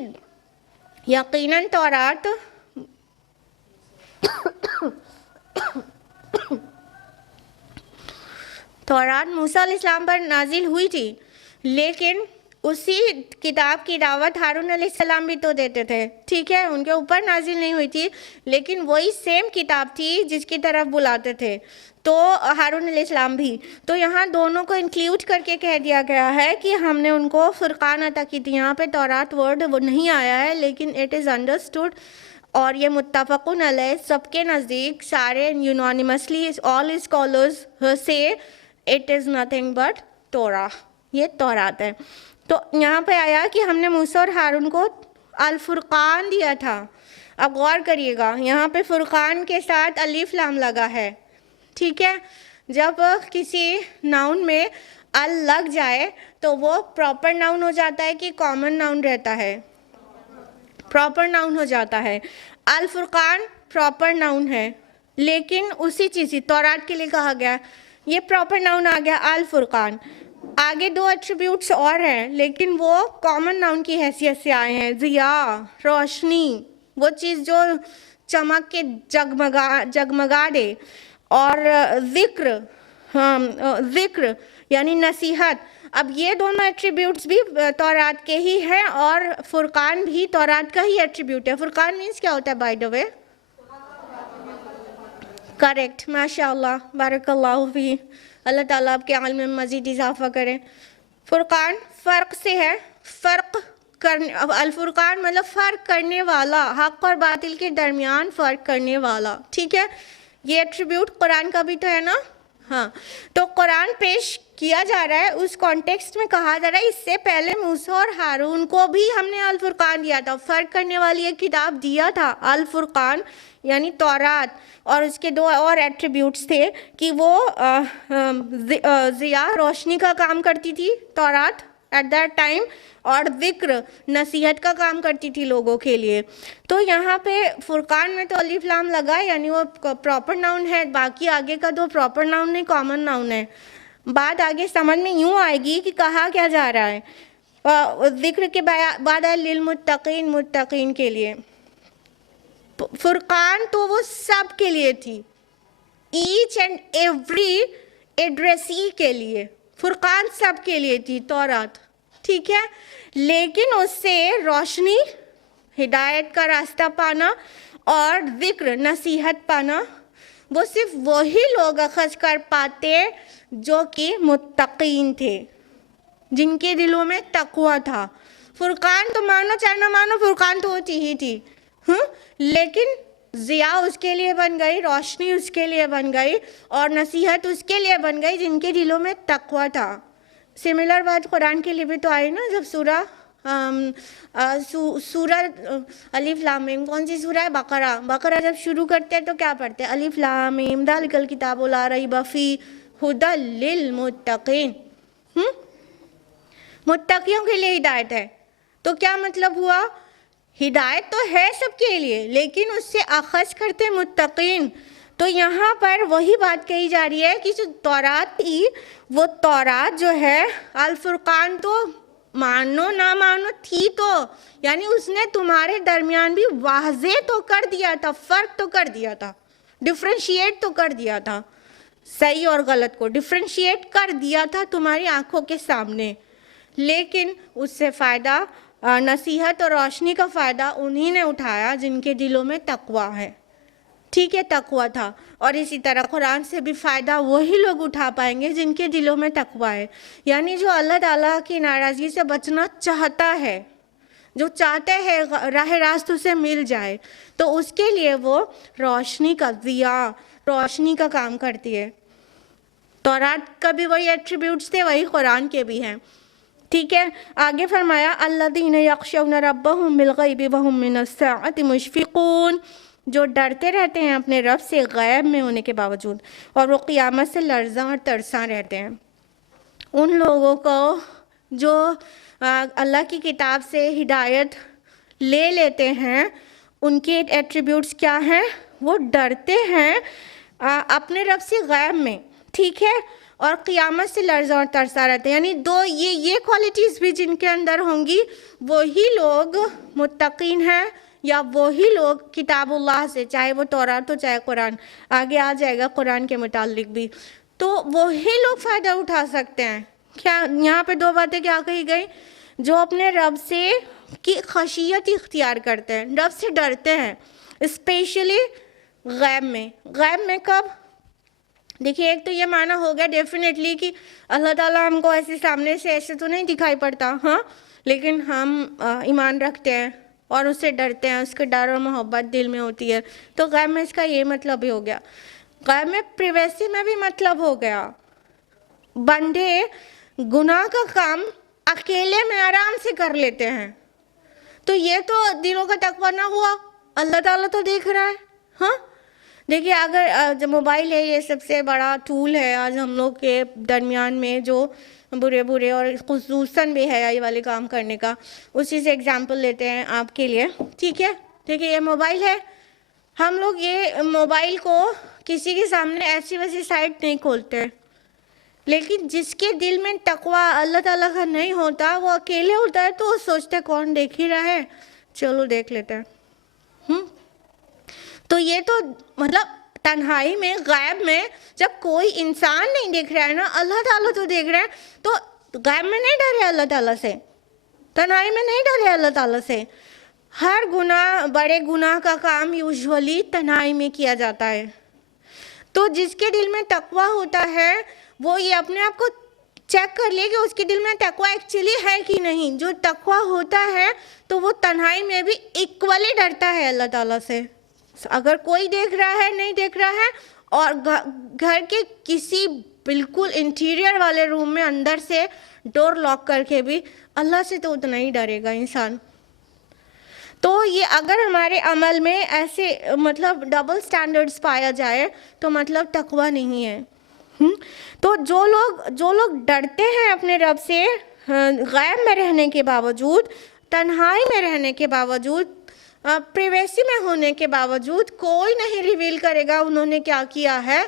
یقیناً تورات موسیٰ علیہ السلام پر نازل ہوئی تھی, لیکن اسی کتاب کی دعوت ہارون علیہ السلام بھی تو دیتے تھے, ٹھیک ہے. ان کے اوپر نازل نہیں ہوئی تھی, لیکن وہی سیم کتاب تھی جس کی طرف بلاتے تھے, تو ہارون علیہ السلام بھی. تو یہاں دونوں کو انکلیوڈ کر کے کہہ دیا گیا ہے کہ ہم نے ان کو فرقان عطا کی تھی. یہاں پہ تورات ورڈ وہ نہیں آیا ہے, لیکن اٹ از انڈرسٹوڈ, اور یہ متفقن علیہ سب کے نزدیک, سارے یونانیمسلی آل اسکالرز سے اٹ از نتھنگ بٹ تورا, یہ تورات ہے. تو یہاں پہ آیا کہ ہم نے موسیٰ اور ہارون کو الفرقان دیا تھا. اب غور کریے گا, یہاں پہ فرقان کے ساتھ الف لام لگا ہے, ٹھیک ہے. جب کسی ناؤن میں ال لگ جائے تو وہ پراپر ناؤن ہو جاتا ہے کہ کامن ناؤن رہتا ہے؟ پراپر ناؤن ہو جاتا ہے. الفرقان پراپر ناؤن ہے, لیکن اسی چیز ہی تورات کے لیے کہا گیا, یہ پراپر ناؤن آ گیا الفرقان. آگے 2 ایٹریبیوٹس اور ہیں, لیکن وہ کامن ناؤن کی حیثیت سے آئے ہیں. ضیاء, روشنی, وہ چیز جو چمک کے جگمگا دے, اور ذکر یعنی نصیحت. اب یہ دونوں ایٹریبیوٹس بھی تورات کے ہی ہیں, اور فرقان بھی تورات کا ہی ایٹریبیوٹ ہے. فرقان مینس کیا ہوتا ہے بائی دا وے؟ کریکٹ, ماشاء اللہ, بارک اللہ فی. اللہ تعالیٰ آپ کے علم میں مزید اضافہ کرے. فرقان فرق سے ہے, فرق کرنے, الفرقان مطلب فرق کرنے والا, حق اور باطل کے درمیان فرق کرنے والا, ٹھیک ہے. یہ ایٹریبیوٹ قرآن کا بھی تو ہے نا. ہاں, تو قرآن پیش کیا جا رہا ہے اس کانٹیکسٹ میں, کہا جا رہا ہے اس سے پہلے موسیٰ اور ہارون کو بھی ہم نے الفرقان دیا تھا, فرق کرنے والی ایک کتاب دیا تھا, الفرقان یعنی تورات. اور اس کے 2 اور ایٹریبیوٹس تھے کہ وہ ضیاء, روشنی کا کام کرتی تھی تورات ایٹ دیٹ ٹائم, اور ذکر, نصیحت کا کام کرتی تھی لوگوں کے لیے. تو یہاں پہ فرقان میں تو الف لام لگا, یعنی وہ پراپر ناؤن ہے. باقی آگے کا 2 پراپر ناؤن نہیں, کامن ناؤن ہے. بات آگے سمجھ میں یوں آئے گی کہ کہا کیا جا رہا ہے. ذکر کے بعد ہے للمتقین, متقین کے لیے. فرقان تو وہ سب کے لیے تھی, ایچ اینڈ ایوری ایڈریسی کے لیے. فرقان سب کے لیے تھی تورات, ٹھیک ہے. لیکن اس سے روشنی, ہدایت کا راستہ پانا, اور ذکر, نصیحت پانا, وہ صرف وہی لوگ اخذ کر پاتے جو کہ متقین تھے, جن کے دلوں میں تقوی تھا. فرقان تو مانو چاہے نہ مانو, فرقان تو ہوتی ہی تھی, لیکن ضیاء اس کے لیے بن گئی، روشنی اس کے لیے بن گئی، اور نصیحت اس کے لیے بن گئی جن کے دلوں میں تقوی تھا۔ سملر بات قرآن کے لیے بھی تو آئی نا، جب سورہ الف لام میم، کون سی سورہ ہے؟ بقرہ جب شروع کرتے ہیں تو کیا پڑھتے ہیں؟ الف لام میم ذالک الکتاب لا ریب فیہ ھدی للمتقین۔ متقیوں کے لیے ہدایت ہے۔ تو کیا مطلب ہوا؟ ہدایت تو ہے سب کے لیے، لیکن اس سے اخذ کرتے متقین۔ تو یہاں پر وہی بات کہی جا رہی ہے کہ جو تورات تھی، وہ تورات جو ہے الفرقان، تو مانو نہ مانو تھی، تو یعنی اس نے تمہارے درمیان بھی واضح تو کر دیا تھا، فرق تو کر دیا تھا، ڈفرینشیٹ تو کر دیا تھا، صحیح اور غلط کو ڈفرینشیٹ کر دیا تھا تمہاری آنکھوں کے سامنے۔ لیکن اس سے فائدہ، نصیحت اور روشنی کا فائدہ انہی نے اٹھایا جن کے دلوں میں تقوی ہے۔ ٹھیک ہے، تقوی تھا، اور اسی طرح قرآن سے بھی فائدہ وہی لوگ اٹھا پائیں گے جن کے دلوں میں تقوی ہے، یعنی جو اللہ تعالیٰ کی ناراضگی سے بچنا چاہتا ہے، جو چاہتے ہیں راہ راست اسے مل جائے، تو اس کے لیے وہ روشنی کا، ضیاء، روشنی کا کام کرتی ہے۔ تورات کا بھی وہی ایٹریبیوٹس تھے، وہی قرآن کے بھی ہیں۔ ٹھیک ہے، آگے فرمایا الذین یخشون ربہم بالغیب وہم من الساعۃ مشفقون، جو ڈرتے رہتے ہیں اپنے رب سے غیب میں ہونے کے باوجود، اور وہ قیامت سے لرزاں اور ترساں رہتے ہیں۔ ان لوگوں کو جو اللہ کی کتاب سے ہدایت لے لیتے ہیں، ان کے ایٹریبیوٹس کیا ہیں؟ وہ ڈرتے ہیں اپنے رب سے غیب میں، ٹھیک ہے، اور قیامت سے لرزاں اور ترساں رہتے ہیں۔ یعنی دو یہ کوالٹیز بھی جن کے اندر ہوں گی، وہی لوگ متقین ہیں، یا وہی لوگ کتاب اللہ سے، چاہے وہ تورات ہو چاہے قرآن، آگے آ جائے گا قرآن کے متعلق بھی، تو وہی لوگ فائدہ اٹھا سکتے ہیں۔ کیا یہاں پہ دو باتیں کیا کہی گئی؟ جو اپنے رب سے کی خشیت اختیار کرتے ہیں، رب سے ڈرتے ہیں، اسپیشلی غیب میں۔ غیب میں کب؟ دیکھیے، ایک تو یہ معنی ہو گیا ڈیفینیٹلی کہ اللہ تعالیٰ ہم کو ایسے سامنے سے ایسے تو نہیں دکھائی پڑتا، ہاں، لیکن ہم ایمان رکھتے ہیں اور اس سے ڈرتے ہیں، اس کے ڈر اور محبت دل میں ہوتی ہے، تو غیب میں اس کا یہ مطلب بھی ہو گیا۔ غیب میں پریویسی میں بھی مطلب ہو گیا، بندے گناہ کا کام اکیلے میں آرام سے کر لیتے ہیں، تو یہ تو دلوں کا تقویٰ نہ ہوا، اللہ تعالیٰ تو دیکھ رہا ہے۔ ہاں دیکھیے، اگر جو موبائل ہے یہ سب سے بڑا ٹول ہے آج ہم لوگ کے درمیان میں، جو برے اور خصوصاً بے حیائی والے کام کرنے کا، اسی سے اگزامپل لیتے ہیں آپ کے لیے، ٹھیک ہے۔ دیکھیے، یہ موبائل ہے، ہم لوگ یہ موبائل کو کسی کے سامنے ایسی ویسی سائٹ نہیں کھولتے، لیکن جس کے دل میں تقویٰ اللہ تعالیٰ کا نہیں ہوتا، وہ اکیلے ہوتا ہے تو وہ سوچتے کون دیکھ ہی رہا ہے، چلو دیکھ لیتے ہیں۔ تو یہ تو مطلب تنہائی میں، غیب میں، جب کوئی انسان نہیں دیکھ رہا ہے نا، اللہ تعالیٰ تو دیکھ رہا ہے، تو غیب میں نہیں ڈرے اللہ تعالیٰ سے، تنہائی میں نہیں ڈرے اللہ تعالیٰ سے۔ ہر گناہ، بڑے گناہ کا کام یوزولی تنہائی میں کیا جاتا ہے، تو جس کے دل میں تقویٰ ہوتا ہے وہ یہ اپنے آپ کو چیک کر لے کہ اس کے دل میں تقویٰ ایکچولی ہے کہ نہیں۔ جو تقویٰ ہوتا ہے تو وہ تنہائی میں بھی ایکولی ڈرتا ہے اللہ تعالیٰ سے، اگر کوئی دیکھ رہا ہے نہیں دیکھ رہا ہے، اور گھر کے کسی بالکل انٹیریئر والے روم میں اندر سے ڈور لاک کر کے بھی اللہ سے تو اتنا ہی ڈرے گا انسان۔ تو یہ اگر ہمارے عمل میں ایسے مطلب ڈبل سٹینڈرڈز پایا جائے تو مطلب تقویٰ نہیں ہے۔ تو جو لوگ ڈرتے ہیں اپنے رب سے غیب میں رہنے کے باوجود، تنہائی میں رہنے کے باوجود، پریویسی میں ہونے کے باوجود، کوئی نہیں ریویل کرے گا انہوں نے کیا کیا ہے،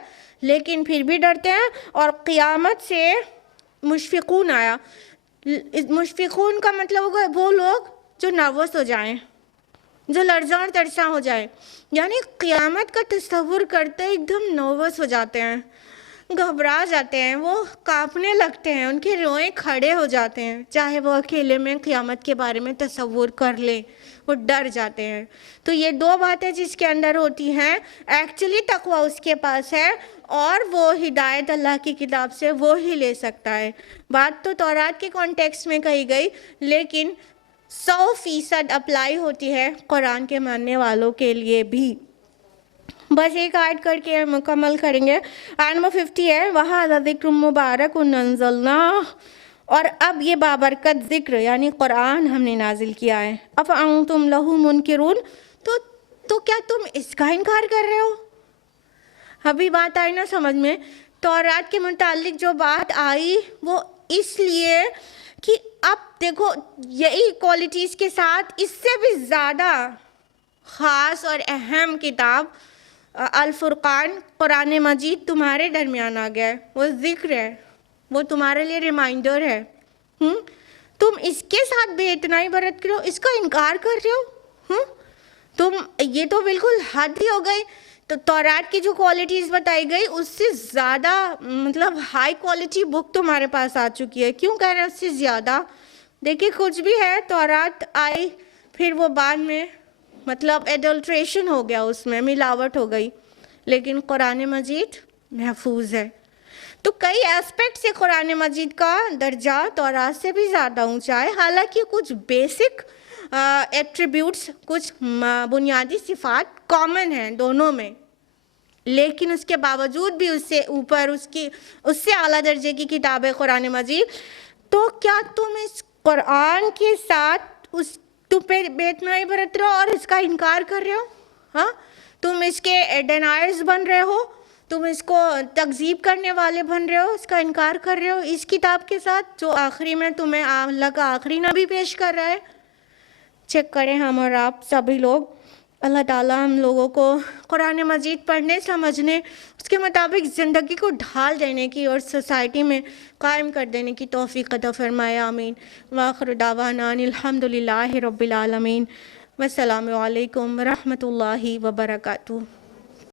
لیکن پھر بھی ڈرتے ہیں، اور قیامت سے مشفقون آیا۔ مشفقون کا مطلب ہوگا وہ لوگ جو نروس ہو جائیں، جو لرزاں اور ترساں ہو جائیں، یعنی قیامت کا تصور کرتے ایک دم نروس ہو جاتے ہیں، گھبرا جاتے ہیں، وہ کانپنے لگتے ہیں، ان کے روئیں کھڑے ہو جاتے ہیں، چاہے وہ اکیلے میں قیامت کے بارے میں تصور کر لیں، وہ ڈر جاتے ہیں۔ تو یہ دو باتیں جس کے اندر ہوتی ہیں، ایکچولی تقویٰ اس کے پاس ہے، اور وہ ہدایت اللہ کی کتاب سے وہ ہی لے سکتا ہے۔ بات تو تورات کے کانٹیکسٹ میں کہی گئی، لیکن 100% اپلائی ہوتی ہے قرآن کے ماننے والوں کے لیے بھی۔ بس ایک آیت کر کے مکمل کریں گے. آیت نمبر 50 ہے وَهَذَا ذِكْرٌ مُبَارَكٌ أَنزَلْنَاهُ، اور اب یہ بابرکت ذکر یعنی قرآن ہم نے نازل کیا ہے. أَفَأَنْتُمْ لَهُ مُنْكِرُونَ، تو کیا تم اس کا انکار کر رہے ہو؟ ابھی بات آئی نا سمجھ میں. تورات کے متعلق جو بات آئی وہ اس لیے کہ اب دیکھو یہی کوالٹیز کے ساتھ اس سے بھی زیادہ خاص اور اہم کتاب الفرقان قرآن مجید تمہارے درمیان آ گیا ہے. وہ ذکر ہے، وہ تمہارے لیے ریمائنڈر ہے. تم اس کے ساتھ بے اتنائی برت کرو، اس کا انکار کر رہے ہو. تم یہ تو بالکل حد ہی ہو گئی. تو تورات کی جو کوالٹیز بتائی گئی اس سے زیادہ مطلب ہائی کوالٹی بک تمہارے پاس آ چکی ہے. کیوں کہہ رہے ہیں اس سے زیادہ؟ دیکھیں کچھ بھی ہے، تورات آئی پھر وہ بعد میں مطلب ایڈلٹریشن ہو گیا، اس میں ملاوٹ ہو گئی، لیکن قرآن مجید محفوظ ہے. تو کئی ایسپیکٹ سے قرآن مجید کا درجہ تورات سے بھی زیادہ اونچا ہے. حالانکہ کچھ بیسک ایٹریبیوٹس، کچھ بنیادی صفات کامن ہیں دونوں میں، لیکن اس کے باوجود بھی اس سے اوپر اس سے اعلیٰ درجے کی کتاب ہے قرآن مجید. تو کیا تم اس قرآن کے ساتھ تم پہ بے اتنائی برت رہے ہو اور اس کا انکار کر رہے ہو؟ ہاں، تم اس کے ڈینائرز بن رہے ہو، تم اس کو تکذیب کرنے والے بن رہے ہو، اس کا انکار کر رہے ہو اس کتاب کے ساتھ جو آخری میں تمہیں اللہ کا آخری نبی پیش کر رہا ہے. چیک کریں ہم اور آپ سبھی لوگ. اللہ تعالیٰ ہم لوگوں کو قرآن مجید پڑھنے، سمجھنے، اس کے مطابق زندگی کو ڈھال دینے کی اور سوسائٹی میں قائم کر دینے کی توفیق عطا فرمائے. آمین. وآخر دعوانا الحمدللہ رب العالمین. والسلام علیکم ورحمۃ اللہ وبرکاتہ.